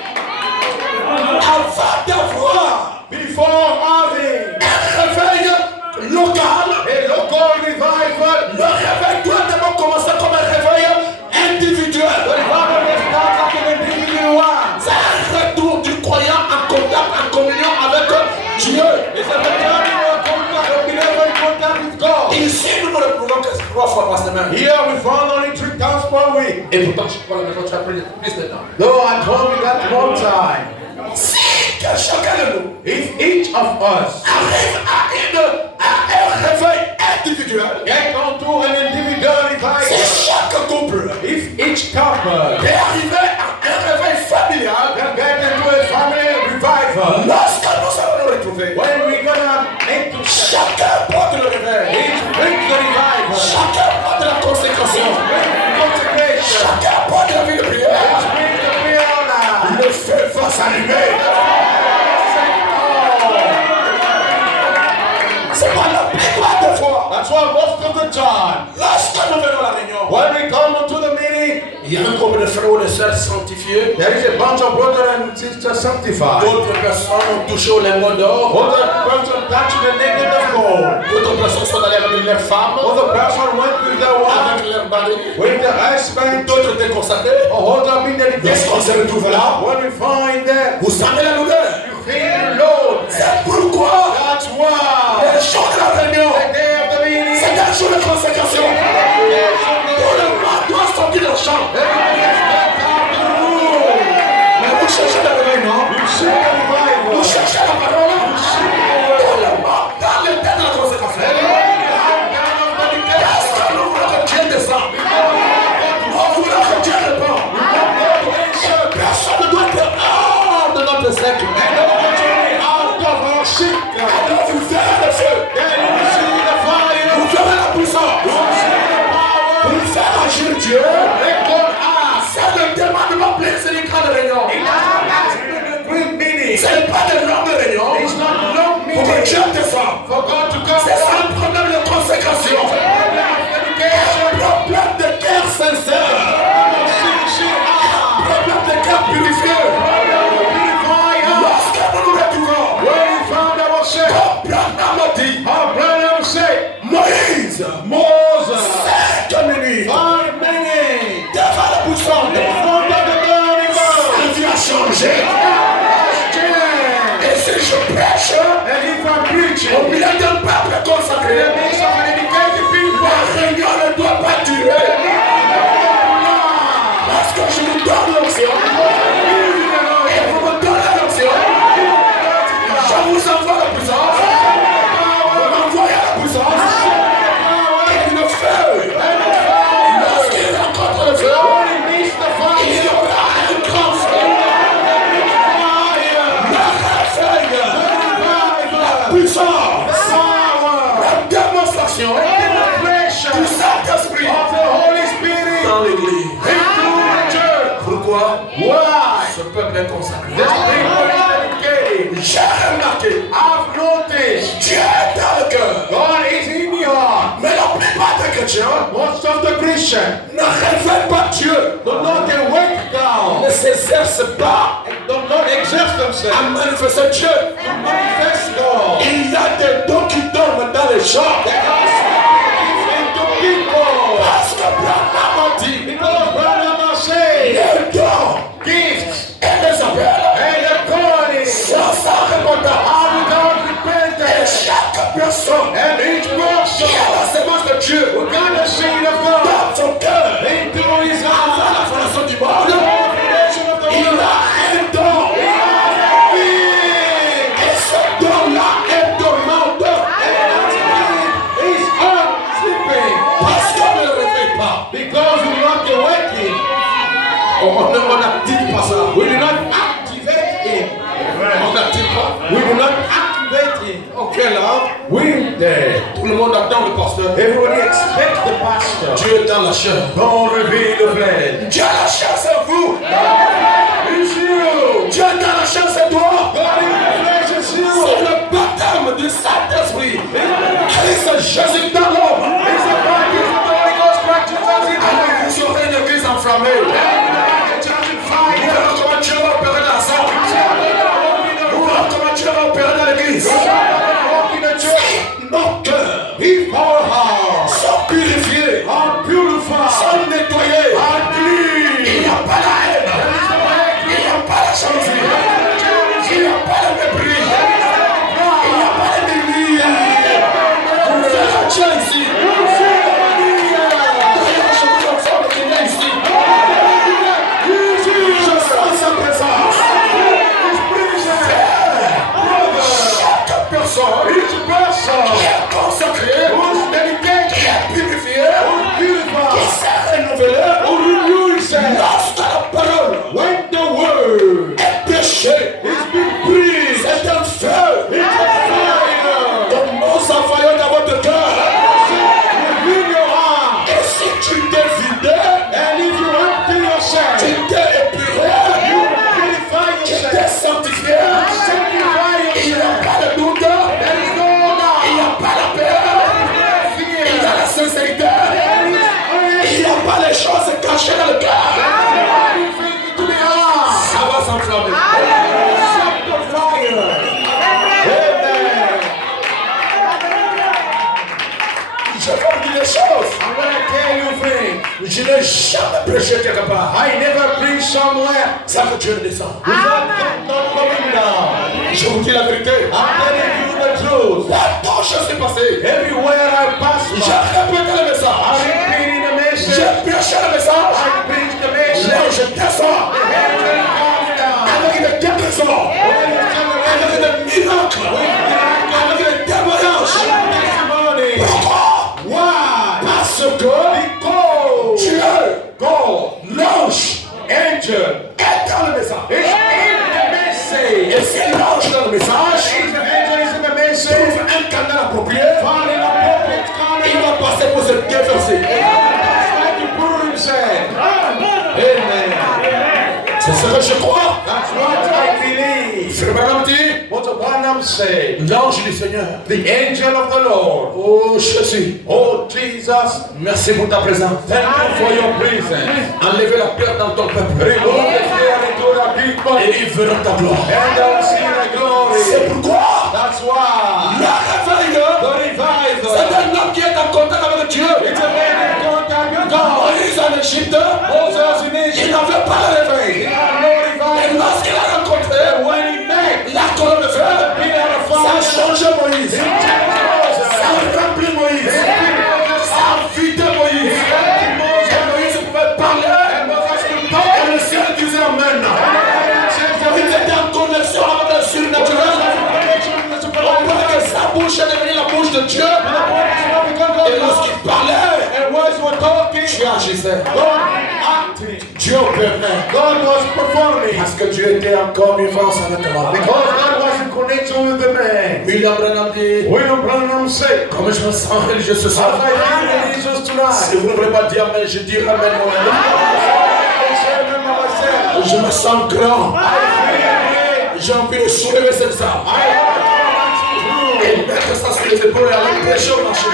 Avant d'avoir Before having un réveil local, a local revival, le réveil doit d'abord commencer comme un réveil individuel. the revival is not like an individual one. C'est un retour du croyant en contact, en communion avec Dieu. It's a returning of contact, a believer in contact with God. Ici, nous ne le pouvons que 3 fois par semaine. Here we found only 3 times per week. Et pourtant, je crois que la maison, tu as pris plus de temps. Though at home we got one time. Si que chacun de nous If each of us arrive à un réveil individuel, get onto an individual si revival, chaque couple if each couple est arrivé à un réveil familial, can get into a family revival, lorsque nous allons nous retrouver, when we're gonna make to chacun porte le réveil, each bring the revival, chacun porte la consécration, bring consecration, chacun porte la vie de prière, bring the prayer now. le feu va s'allumer. C'est pas la plupart des fois, That's why most of the time, lorsque nous venons à la réunion, when we come to the meeting, il y a un groupe de frères ou de sœurs sanctifiés. there is a bunch of brothers and sisters sanctified. D'autres personnes ont touché au lingot d'or. Other person touched the naked of gold. D'autres personnes sont allées avec leurs femmes, Other person went with the wife, avec leurs maris. with the husband. D'autres étaient consacrés. Other been Lorsqu'on se dedicated. retrouve là, When we find them, vous sentez la douleur. you feel the Lord. C'est pourquoi That's why le jour de la réunion, the day of the meeting, c'est un jour de consécration. Tout le monde doit sortir le champ. Mais vous cherchez le réveil, non? you see the revival. Vous cherchez la parole. Tout le monde dans le temps de la consécration. Parce que nous voulons que Dieu descende. Nous voulons que Dieu réponde. Personne ne doit être hors de notre cercle. Out of our ship, Alors vous verrez le feu. then you see the fire. Vous verrez la puissance. You see the power. Vous faire agir Dieu. Let God act. peuple est consacré. This people is dedicated. J'ai remarqué, I've noticed Dieu est dans le cœur. God is in the heart. Mais la plupart des chrétiens Most of the Christians ne révèlent pas Dieu, do not wake down, ne s'exercent pas do not exert à themselves manifester Dieu. to manifest God. Il y a des dons qui dorment dans les gens. There are some into people. Parce que Branham a dit, Because Brother say les dons gifts et les appels and the calling sans répondant. are without Et repentance. chaque personne And each person qui a la sémence de Dieu who got the seed of God dans son cœur, into his avant heart, la fondation du monde, the foundation of the il world. a un don. Et ce don-là est dormant. He's sleeping Parce qu'on ne le réveille pas. because we not awaken. On n'active pas ça. We do not activate him. On n'active pas. We do not activate him. Ok là, We there. tout le monde attend le pasteur. Everybody expects the pastor. Dieu est dans la chair. Don't reveal the flesh. Dieu a la chair, c'est vous. It's you. Dieu est dans la chair, c'est toi. God in the flesh is C'est you. le baptême du Saint-Esprit. Christ Jésus dans l'homme. It's the baptism of the Holy Ghost, Christ Jesus in Alors the vous serez une église enflammée. church in Vous fire. verrez comment Dieu va opérer dans ça. Vous verrez comment Dieu va opérer dans l'église. Walk in the church. Nos cœurs If our hearts sont purifiés, are purified, sont nettoyés. are clean, Il n'y a pas la haine. Il n'y a pas la jalousie. Il n'y a pas le mépris. Il n'y a pas l'ennemi. Vous verrez Dieu ici. D'ailleurs, je vous informe qu'il est ici. Je sens sa présence. Chaque personne each person qui est consacrée, who's dedicated, qui est purifiée, who's qui purified, s'est renouvelée, who renew himself. lorsque la parole When the word est péchée, is being preached, c'est un feu. it's a fire Donc nous envoyons dans votre cœur. within your heart. Et si tu t'es vidé, And if you empty yourself, tu t'es épuré, you purify tu yourself, t'es sanctifié, sanctify il n'y a yourself. pas de doute, There is no il n'y doubt, a pas de peur, il y a fear, la sincérité, there is il n'y a pas les choses cachées dans le cœur. everything to the heart. Ça va s'enflammer. Set the fire. Amen. Je vais vous dire des choses. I'm going to tell you things. Je n'ai jamais prêché quelque part. I never preached somewhere Ça que Dieu ne descend. without God not coming down. Je vous dis la vérité. I'm telling you the truth. Partout où je suis passé, Everywhere I pass j'ai by, répété le I message. repeat the message. J'ai prêché le message. I preach the message. L'ange descend Heaven comes down. avec des guérisons, avec des miracles, avec des témoignages. Testimony. Pourquoi? Why? Parce que Because Dieu, God, l'ange, angel, est dans le message. is in the message. Et si l'ange dans le message If the angel is in the message, trouve un canal approprié, find an appropriate il corner, va passer pour se déverser. try to prove himself. Amen. C'est ce que je crois. That's what I believe. Frère Branham dit, What Branham said. l'ange du Seigneur. The angel of the Lord. Oh Jésus, Oh Jesus, merci pour ta présence. thank you for your presence. Enlevez la peur dans ton peuple. Remove the fear into the people, Et ils verront ta gloire. and they'll see the glory. C'est pourquoi That's why la réveil, the c'est revival. un homme qui est en contact avec Dieu. It's a man in contact with God. Moïse en Égypte, Moses in il Egypt n'avait pas le réveil. had no Et revival. lorsqu'il a rencontré When he met, la colonne de feu, he had a ça a fire. changé Moïse. Ça a rempli Moïse. Ça a vidé Moïse. Et Moïse pouvait parler. Et le ciel disait Amen. Il était en connexion avec le surnaturel. On voit que sa bouche est devenue la bouche de Dieu. Et lorsqu'il parlait, And words were talking, Dieu agissait. God acting. Dieu opérait. God was performing. Parce que Dieu était en connivence avec l'homme. Because God was in connection with the man. William Branham dit, William Branham said, comme je me sens religieux ce as soir. I feel religious Si tonight, vous ne voulez pas dire Amen, je dis Amen moi-même. I say, remember myself. Je me sens grand. J'ai envie de soulever cette arme. Et mettre ça sur les épaules et aller prêcher au marché.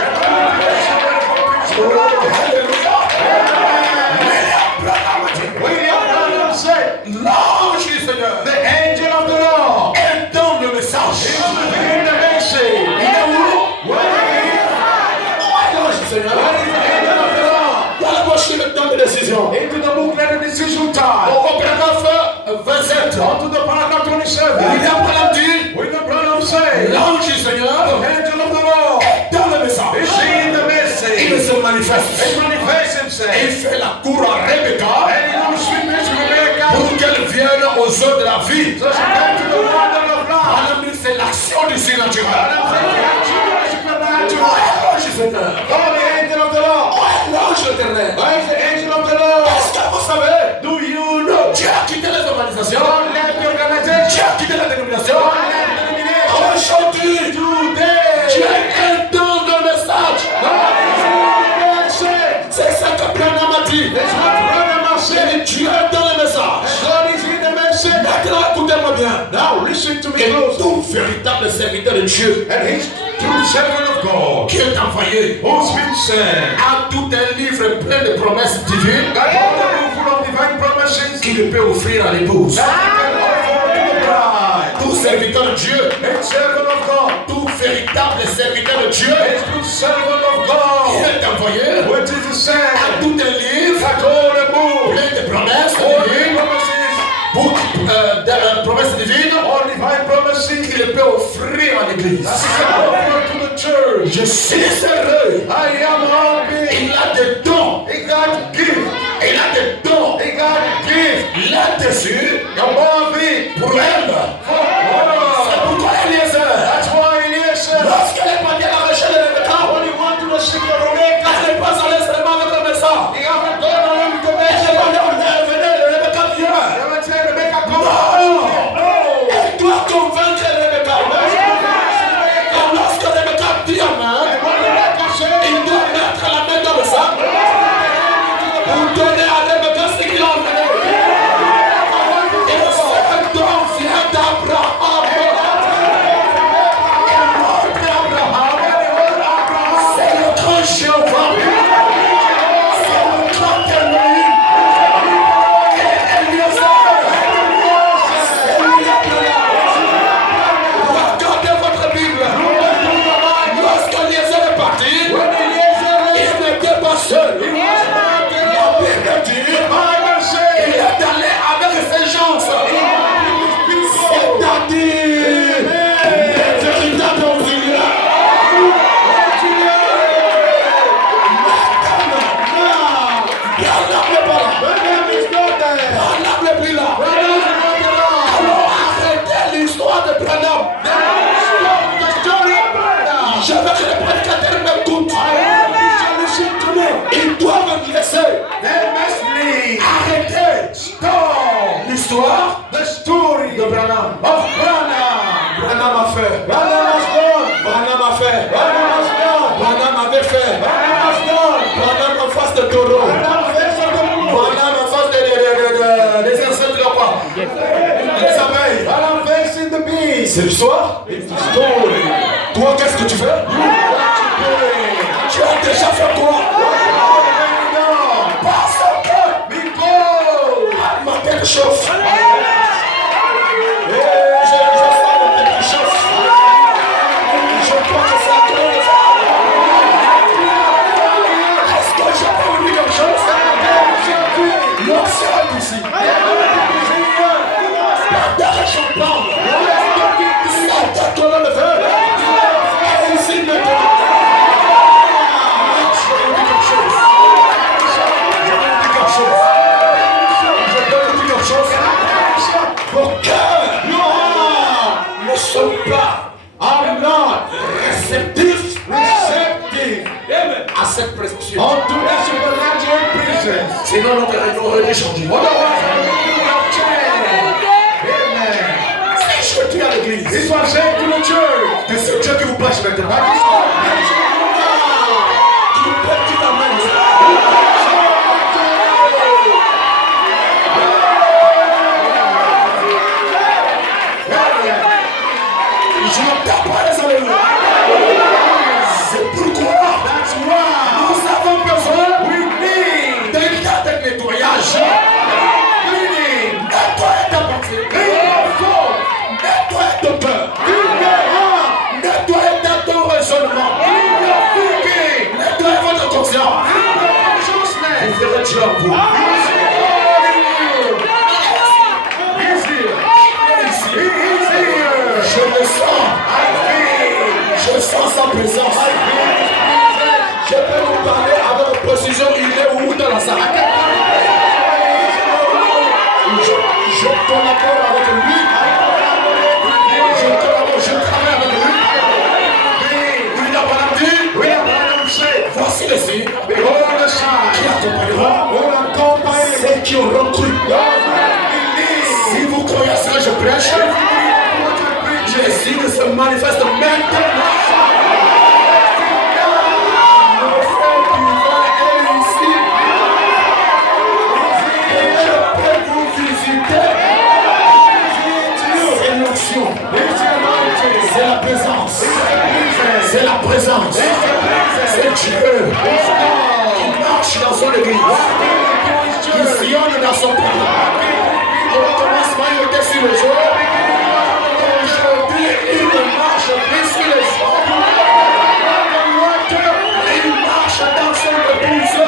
L'ange du Seigneur, The angel of the Lord, est dans le message. in the message. Il est où? L'ange du Seigneur. Dans la machine de temps de décision. Into the booklet of decision time. Au paragraphe 27. On to the paragraph 27. Il y a Abraham dit, With the brother say, l'ange du Seigneur the angel of the Lord est dans le is message. in the Il message. se manifeste. He manifests himself. Et il fait la cour à Rebecca And he will sweep Miss Rebecca. pour qu'elle vienne aux œuvres de la vie. So she came to the wonder of life. Madame dit, c'est l'action du surnaturel. And I'm saying, supernatural. L'ange du Seigneur. Oh, the angel of the Lord. L'ange éternel. Why is the angel of the Lord? Est-ce que vous savez? Do you know? Dieu a quitté les organisations. Don't let the organization. Dieu a quitté la dénomination. Don't let the denomination. Aujourd'hui, Today. Dieu est dans le message. God is in the message. C'est ça que Branham a dit. That's what Branham said. Et Dieu est dans le message. God is in the message. Maintenant, écoutez-moi bien. Now listen to me Et close. tout véritable serviteur de Dieu And his true servant of God, qui est envoyé who's been sent, a tout un livre plein de promesses divines got all the book full of divine promises qu'il peut offrir à l'épouse. that he can offer to the bride. Tout serviteur de Dieu, And servant of God, tout véritable serviteur de Dieu and true servant of qui God, est envoyé which is the a sent, tout un livre got all the book, plein de promesses all the divines, promises, promesses divines all divine promises qu'il peut offrir à l'église. that he can offer to the church. Je suis heureux. I am happy. Il a des dons. He got gift. Il a des dons. He got gift. Là-dessus, Above it. pour elle, c'est pourquoi Eliezer, That's why Eliezer, lorsqu'elle est partie à la recherche de Rebecca, when he went to the city of Rebecca, elle n'est pas allée seulement avec le médecin. he haven't gone along with the Elle est message. partie, venez, Rebecca vient. They haven't said Rebecca, come No. on. Elle doit convaincre Rebecca. Et lorsque Rebecca dit Amen, And when Rebecca said, il doit mettre la main dans le sac pour donner à Rebecca ce qu'il a amené. Et ce don vient d'Abraham. C'est le grand Jéhovah. C'est le grand témoin. Et Eliezer, c'est lui qui est là. Regardez votre Bible. Lorsque Eliezer est parti, il n'était pas seul. La Bible dit, il est allé avec ses gens. C'est-à-dire les véritables auxiliaires. Branham n'est pas là. Branham n'est plus là. Alors arrêtez l'histoire de Branham. Je veux que les prédicateurs m'écoutent. Ils doivent me laisser arrêter l'histoire The story de Branham. of Branham. Branham a fait. Branham has done. Branham a fait. Branham has done. Branham avait fait. Branham has done. Branham en face de taureau. Branham face of the moon. Branham en face des insectes de quoi? Les abeilles. Branham facing the beast. C'est l'histoire. It's the story. Toi, qu'est-ce que tu fais? Tu as déjà fait quoi? Parce que ma tête chauffe. Je sens ma tête qui chauffe. Je crois que c'est à cause de ça. Est-ce que j'ai pas oublié quelque chose? Mon ciel est ici. La terre est chauffante. La tête qu'on a le feu. Et ici maintenant. Je vais vous dire quelque chose. Je vais vous dire quelque chose. Vos cœurs ne sont pas réceptifs à cette prescription. Unto that supernatural presence. Sinon, notre réunion aurait changé. Otherwise, we would have changed. Amen. Si je dis à l'église, This was said to the church. que c'est Dieu qui vous passe maintenant. That is God. Qui vous pète qui t'amène. Dieu en vous. Je me sens. Je sens sa présence. Je peux vous parler avec précision. Il est où dans la salle? Je collabore avec lui. Je travaille avec lui. Voici les signes qui accompagneront ceux qui auront cru. Si vous croyez ce que je prêche, les signes se manifestent maintenant. Je peux vous visiter. C'est l'action. C'est la présence. C'est la présence. C'est Dieu qui marche dans son église, qui sillonne dans son pays. Au commencement, il était sur les eaux. Aujourd'hui, il ne marche plus sur les eaux. Il marche dans son épouse.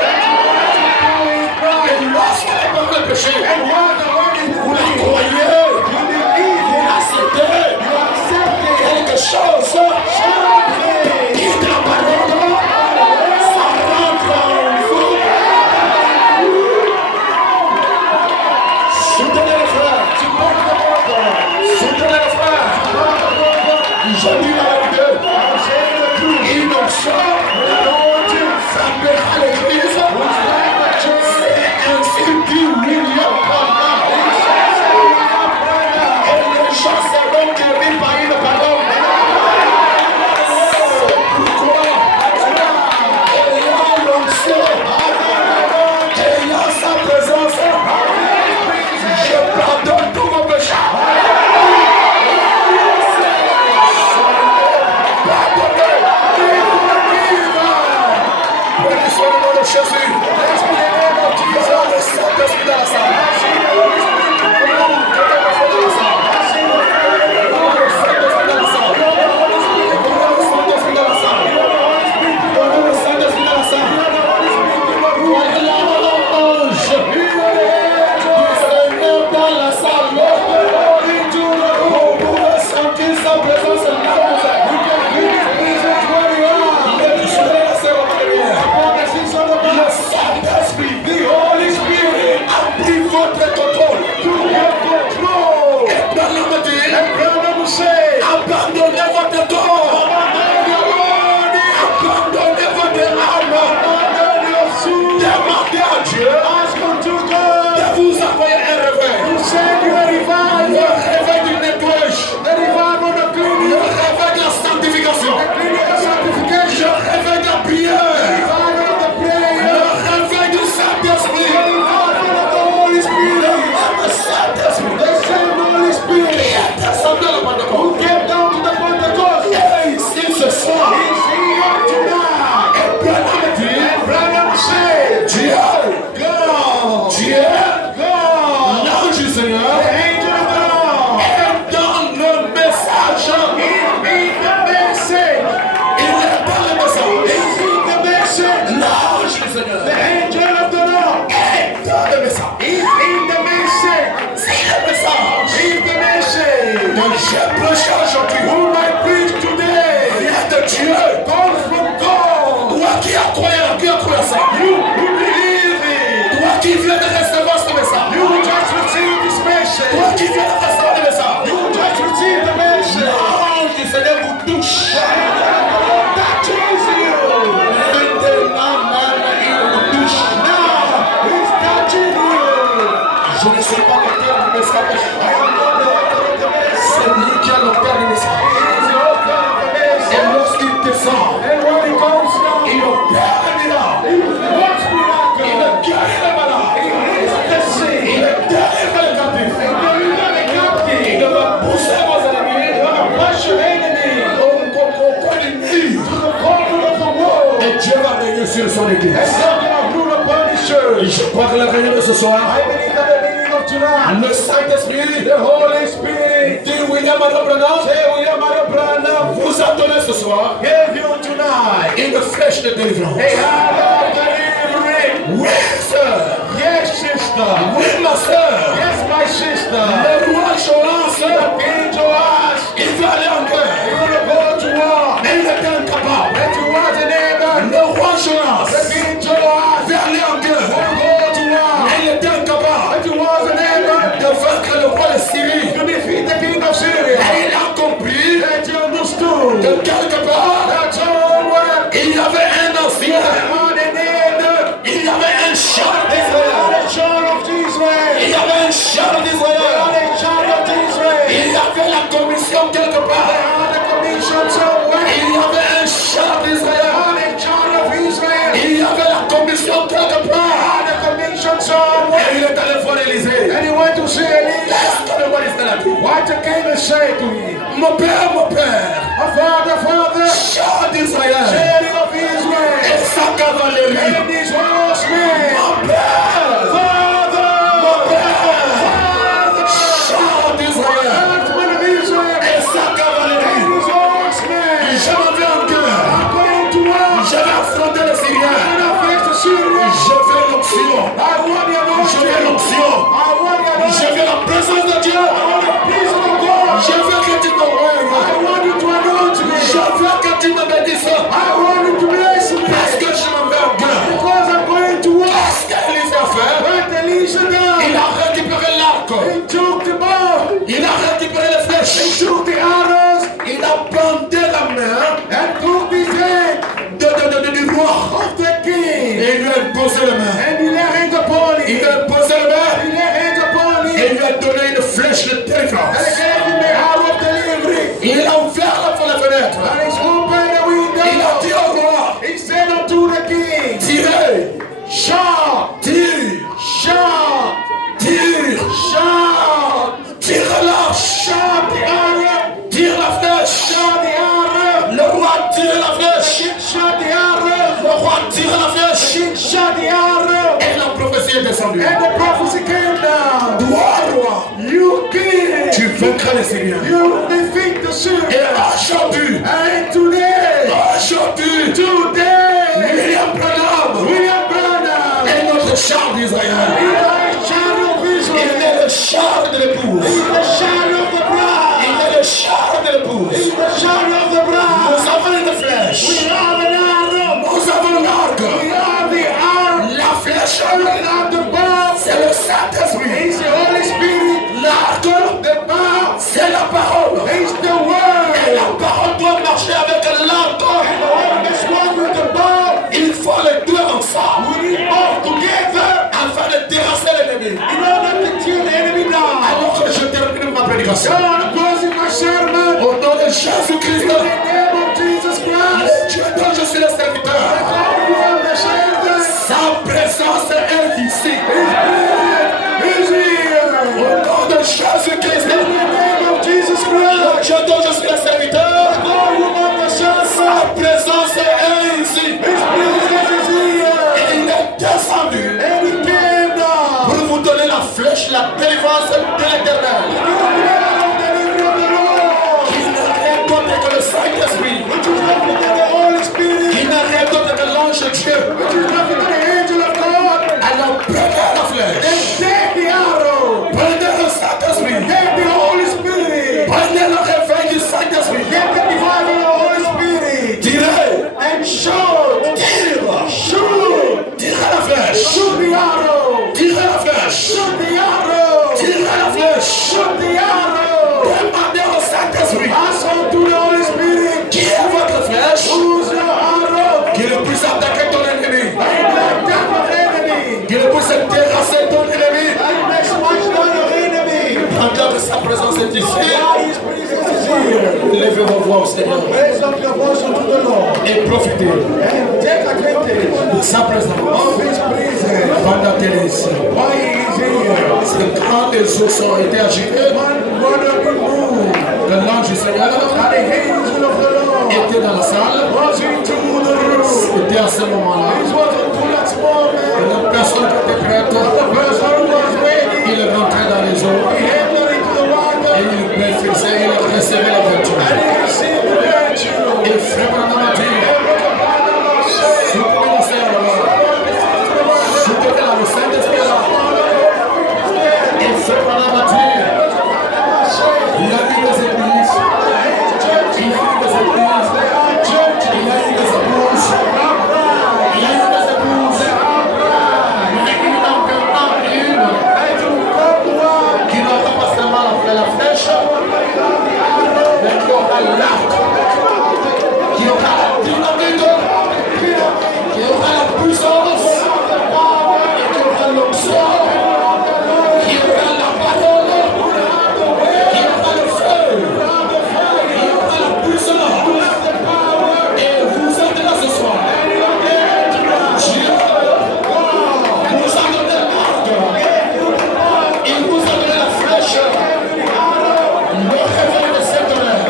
Et lorsqu'elle est le péché, vous la croyez, vous l'acceptez. Quelque chose qui est la parole. Je dis la vérité. Innocent. Ça paiera l'église. C'est ainsi qu'il n'y a pas mal. Et les gens sauront qu'ils vivent par une parole. C'est pourquoi, ayant l'onction, ayant sa présence, je pardonne tous vos péchés. Jésus, le Saint-Esprit dans la salle. Abandonnez votre corps. Abandonnez votre âme. Demandez à Dieu de vous envoyer un réveil. Le réveil du nettoyage. Le réveil de la sanctification. Le réveil de la prière. Le réveil du Saint-Esprit. Le Saint-Esprit qui est descendu à la Pentecôte. Il se sent. Dieu, l'ange du Seigneur, est dans le message. Il est dans le message. L'ange du Seigneur est dans le message. C'est le message. Donc j'ai prêché aujourd'hui. Viens de Dieu. Toi qui as croyé à ça. Toi qui viens de recevoir ce message. Toi qui viens de recevoir ce message. L'ange du Seigneur vous touche. Je ne sais pas le père du message. C'est lui qui a le père du message. Et lorsqu'il descend, il opère les miracles. Il guérit les malades. Il délivre les captifs. Il va pousser vos ennemis. Au coin du mur. Et Dieu va régner sur son église. Je crois que la réunion de ce soir, le Saint-Esprit, dit William Branham, vous a donné ce soir une flèche de délivrance. Oui, sœur. ma soeur. Yes, my sister. Le roi Joas, King Joash, il veut aller en guerre. he will go to war. Mais il était incapable. But he wasn't able. Le roi Joas The King Joash veut aller en guerre. will go to war. Mais il était incapable But he wasn't able de vaincre le roi de Syrie. to defeat the king of Syria. Et il a compris That he understood que quelque part, that somewhere il y avait un ancien. on the name, Il y avait un char they d'Israël. are the child of Il Israel. y avait un char They d'Israël. are the child of Israel. Il y avait la commission quelque They part. are the commission somewhere. Il y avait un char They d'Israël. are the child of Israel. Il y avait la commission quelque They part. are the commission somewhere. Et il est allé voir Élisée. And he went to see Elisha. Qu'est-ce que le roi d'Israël a dit? What the king will say to him? Mon père, Father, char d'Israël. chariot of Israel. Et sa cavalerie. And his horsemen. Mon père, Father, char d'Israël. horsemen of Israel. Et sa cavalerie. And his horsemen. Je m'en vais en guerre. I'm going to war. Je vais affronter les Syriens. And I face the Syrians. Je veux l'onction. I want the Je veux anointing. l'onction. I want the Je anointing. veux la présence de Dieu. I want the peace of God. Je veux que tu me règnes. I want you to anoint me. Je veux que tu me bénisses. I want you to bless me. Parce que je m'en vais en guerre. Because I'm going to war. Qu'est-ce qu'Élisée a fait? What Elisha Il done? a récupéré l'arc. He took the bow. Il a récupéré les He flèches. took the arrows Il a bandé la main and took his hand du roi. of the king. Et il lui a imposé la main. And he laid hands upon Il him. lui a imposé la main. He laid hands upon Et him. il lui a donné une flèche de And délivrance. he gave him the arrow of delivery. Il a ouvert la fenêtre. And he opened the Il a dit window. au roi, He said unto the king, tirez, shout, tire, shout, tire, shout, tire-la, shout the arrow, tire la flèche. shout the arrow, Le roi tire la flèche. shout the arrow, Le roi tire la flèche. shout the arrow. Et la prophétie est descendue. And the prophecy came down. Toi, roi, You king, tu vaincras les Syriens. you defeat the Et Syrians. aujourd'hui, And today, William Branham William Branham, est notre char d'Israël. he is the shadow of Il Israel. est le char de l'épouse. He is the shadow of the bride. Il est le char de He l'épouse. is the shadow of the bride. Nous avons une flèche. We have an arrow. Nous avons l'arc. We have the arrow. La flèche, We have the bow. c'est le Saint-Esprit. It's the Holy Spirit. L'arc, The bow c'est la parole. is the Et word. la parole doit marcher avec l'arc. And the word is one with the bow. Il faut les deux ensemble We need both together afin de terrasser l'ennemi. in order to tear the enemy down. Alors que je termine ma prédication. God closing my sermon. Au nom de Jésus-Christ, In the name of Jesus Christ. Dieu dont je suis le serviteur. God, you are the servant. Sa présence est ici. He's here. Au nom de Jésus-Christ, In the name of Jesus Christ. Dieu dont je suis le serviteur. God, you are the servant. Sa présence est ici. His presence is here. Et il est descendu And he came down. pour vous donner la flèche, la délivrance de l'éternel. You are the deliverer of the Lord. Il n'a rien d'autre que le Saint-Esprit. Which is nothing than the Holy Spirit. Il n'a rien d'autre que l'ange de Dieu. Which is nothing than the angel of God. Alors prenez la flèche. And take the arrow. Prenez le Saint-Esprit. Take the Holy Spirit. Prenez le réveil du Saint-Esprit. Take the divine of the Holy Spirit. Tirez. And shoot. Tire. Shoot. Tirez la flèche. Shoot the arrow. Tirez la flèche. Shoot the arrow. Tirez la flèche. Shoot the arrow. Demandez au Saint-Esprit. Ask unto the Holy Spirit. Qui est votre flèche? Who's your arrow? Qu'il puisse attaquer ton ennemi. And attack of enemy. Qu'il puisse terrasser ton ennemi. And make smash down your enemy. Pendant que sa présence est ici, While his presence is here. levez vos voix au Seigneur Raise up your voice unto the Lord. et profitez And take advantage de sa présence of his presence. pendant qu'elle est ici. While he is here. Parce que quand les eaux ont été agités, One brother be moved. l'ange du Seigneur And the angel of the Lord était dans la salle. was into the room. C'était à ce moment-là. This was unto that moment. La personne qui était prête, The person who was ready. il rentrait dans les eaux He entered into the et water. il bénéficiait, il recevait la vertu. And he received the virtue. Et frère Branham a dit, soutenez la sœur là-bas. Soutenez la, le Saint-Esprit là. mais qui aura l'arc, qui aura la dynamite, qui aura la puissance, et qui aura l'onction, qui aura la parole, qui aura le feu, qui aura la puissance. Et vous êtes là ce soir. Dieu vous a donné l'arc. Il vous a donné la flèche. Le réveil de cette heure.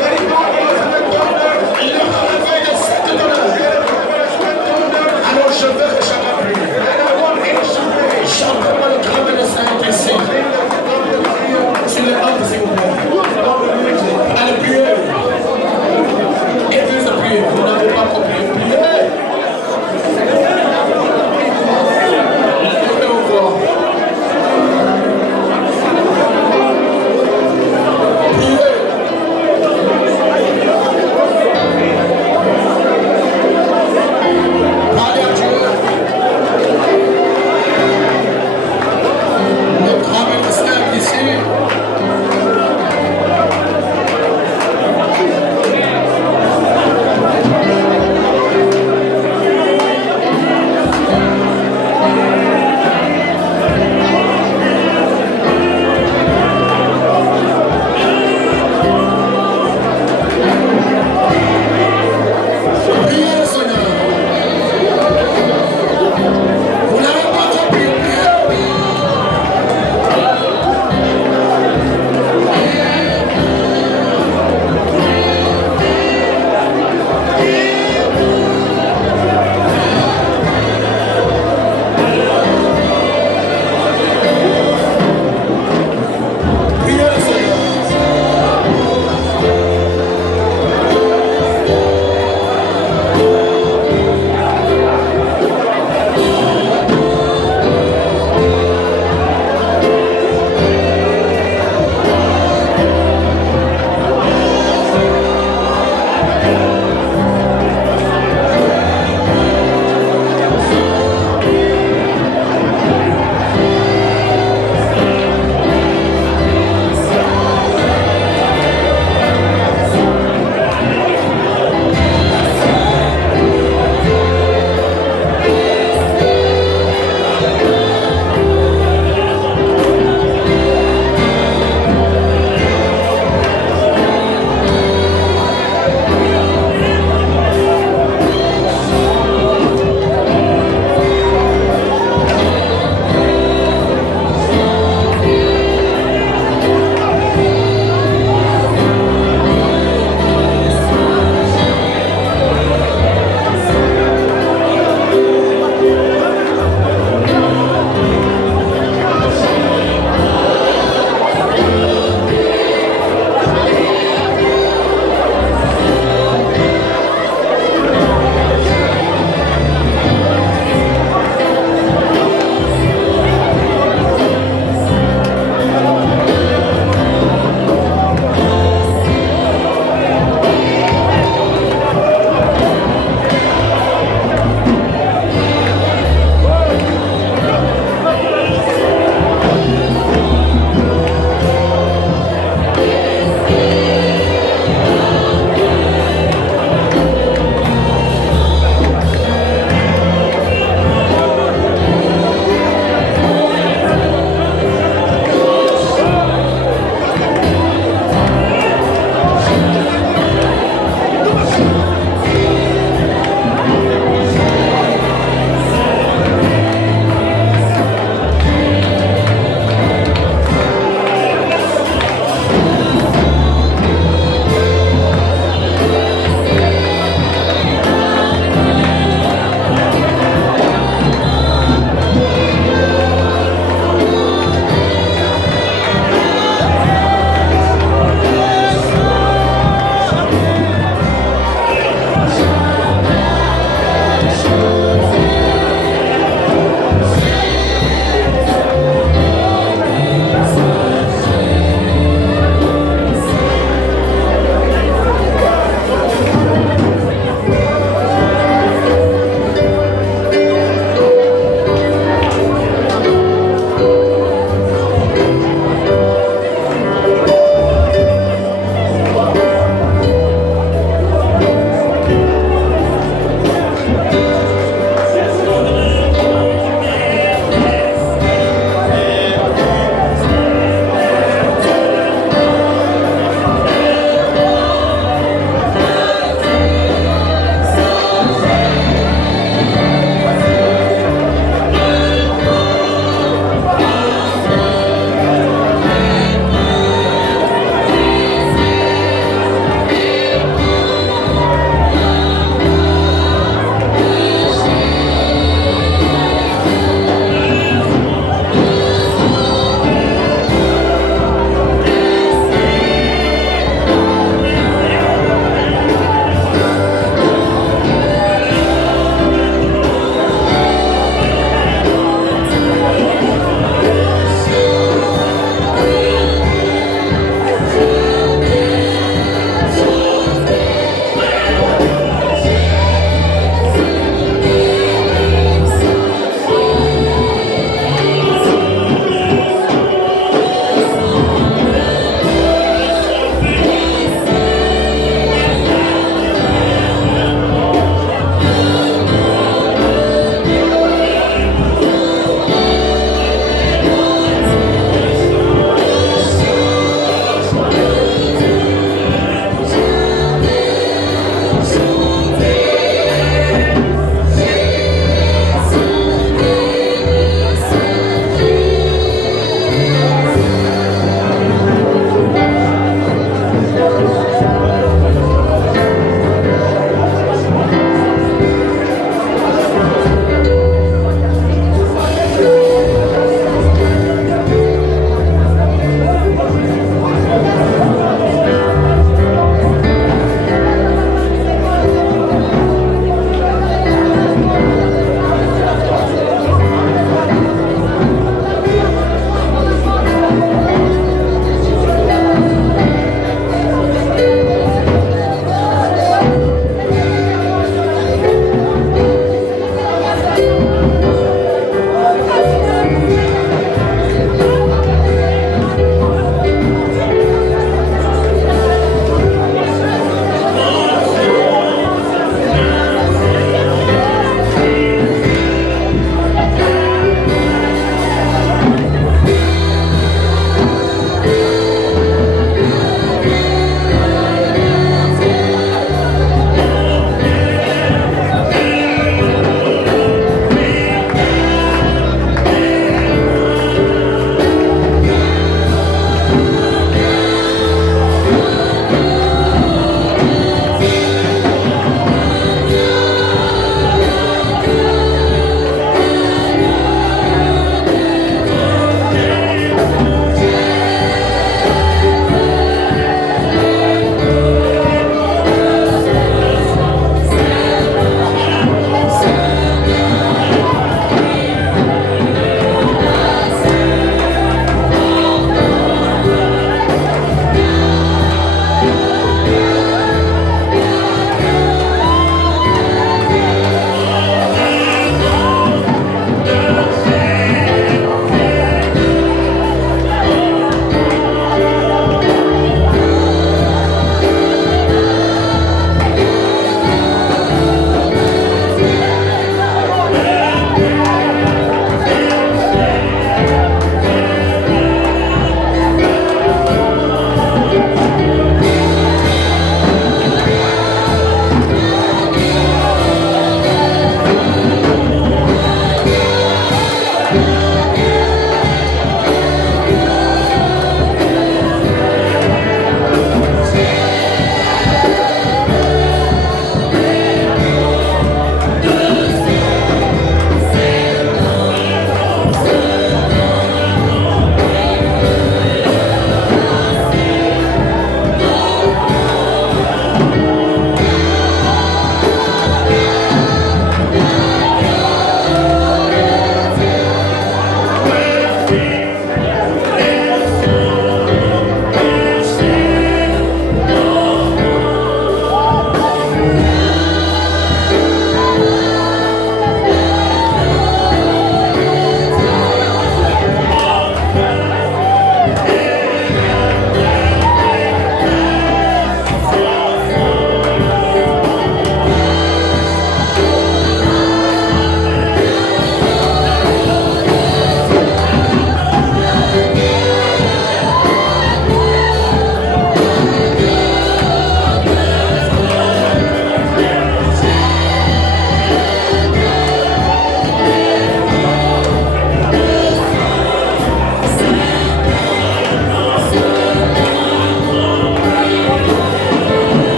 Le réveil de cette heure. Alors je veux que chacun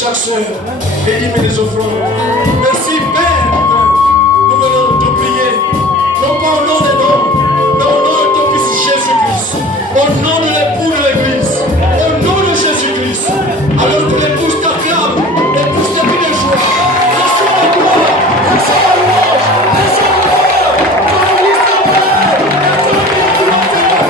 chaque soeur. Rédime les offrandes. Merci Père. Nous venons te prier. Non pas au nom des noms, mais au nom de ton Fils Jésus-Christ. Au nom de l'époux de l'Église. Au nom de Jésus-Christ. Alors que l'épouse t'acclame, l'épouse te crie de joie. Reçois la gloire. Reçois la gloire. Reçois la gloire. Ton Église t'appelle. Et ton Église t'appelle.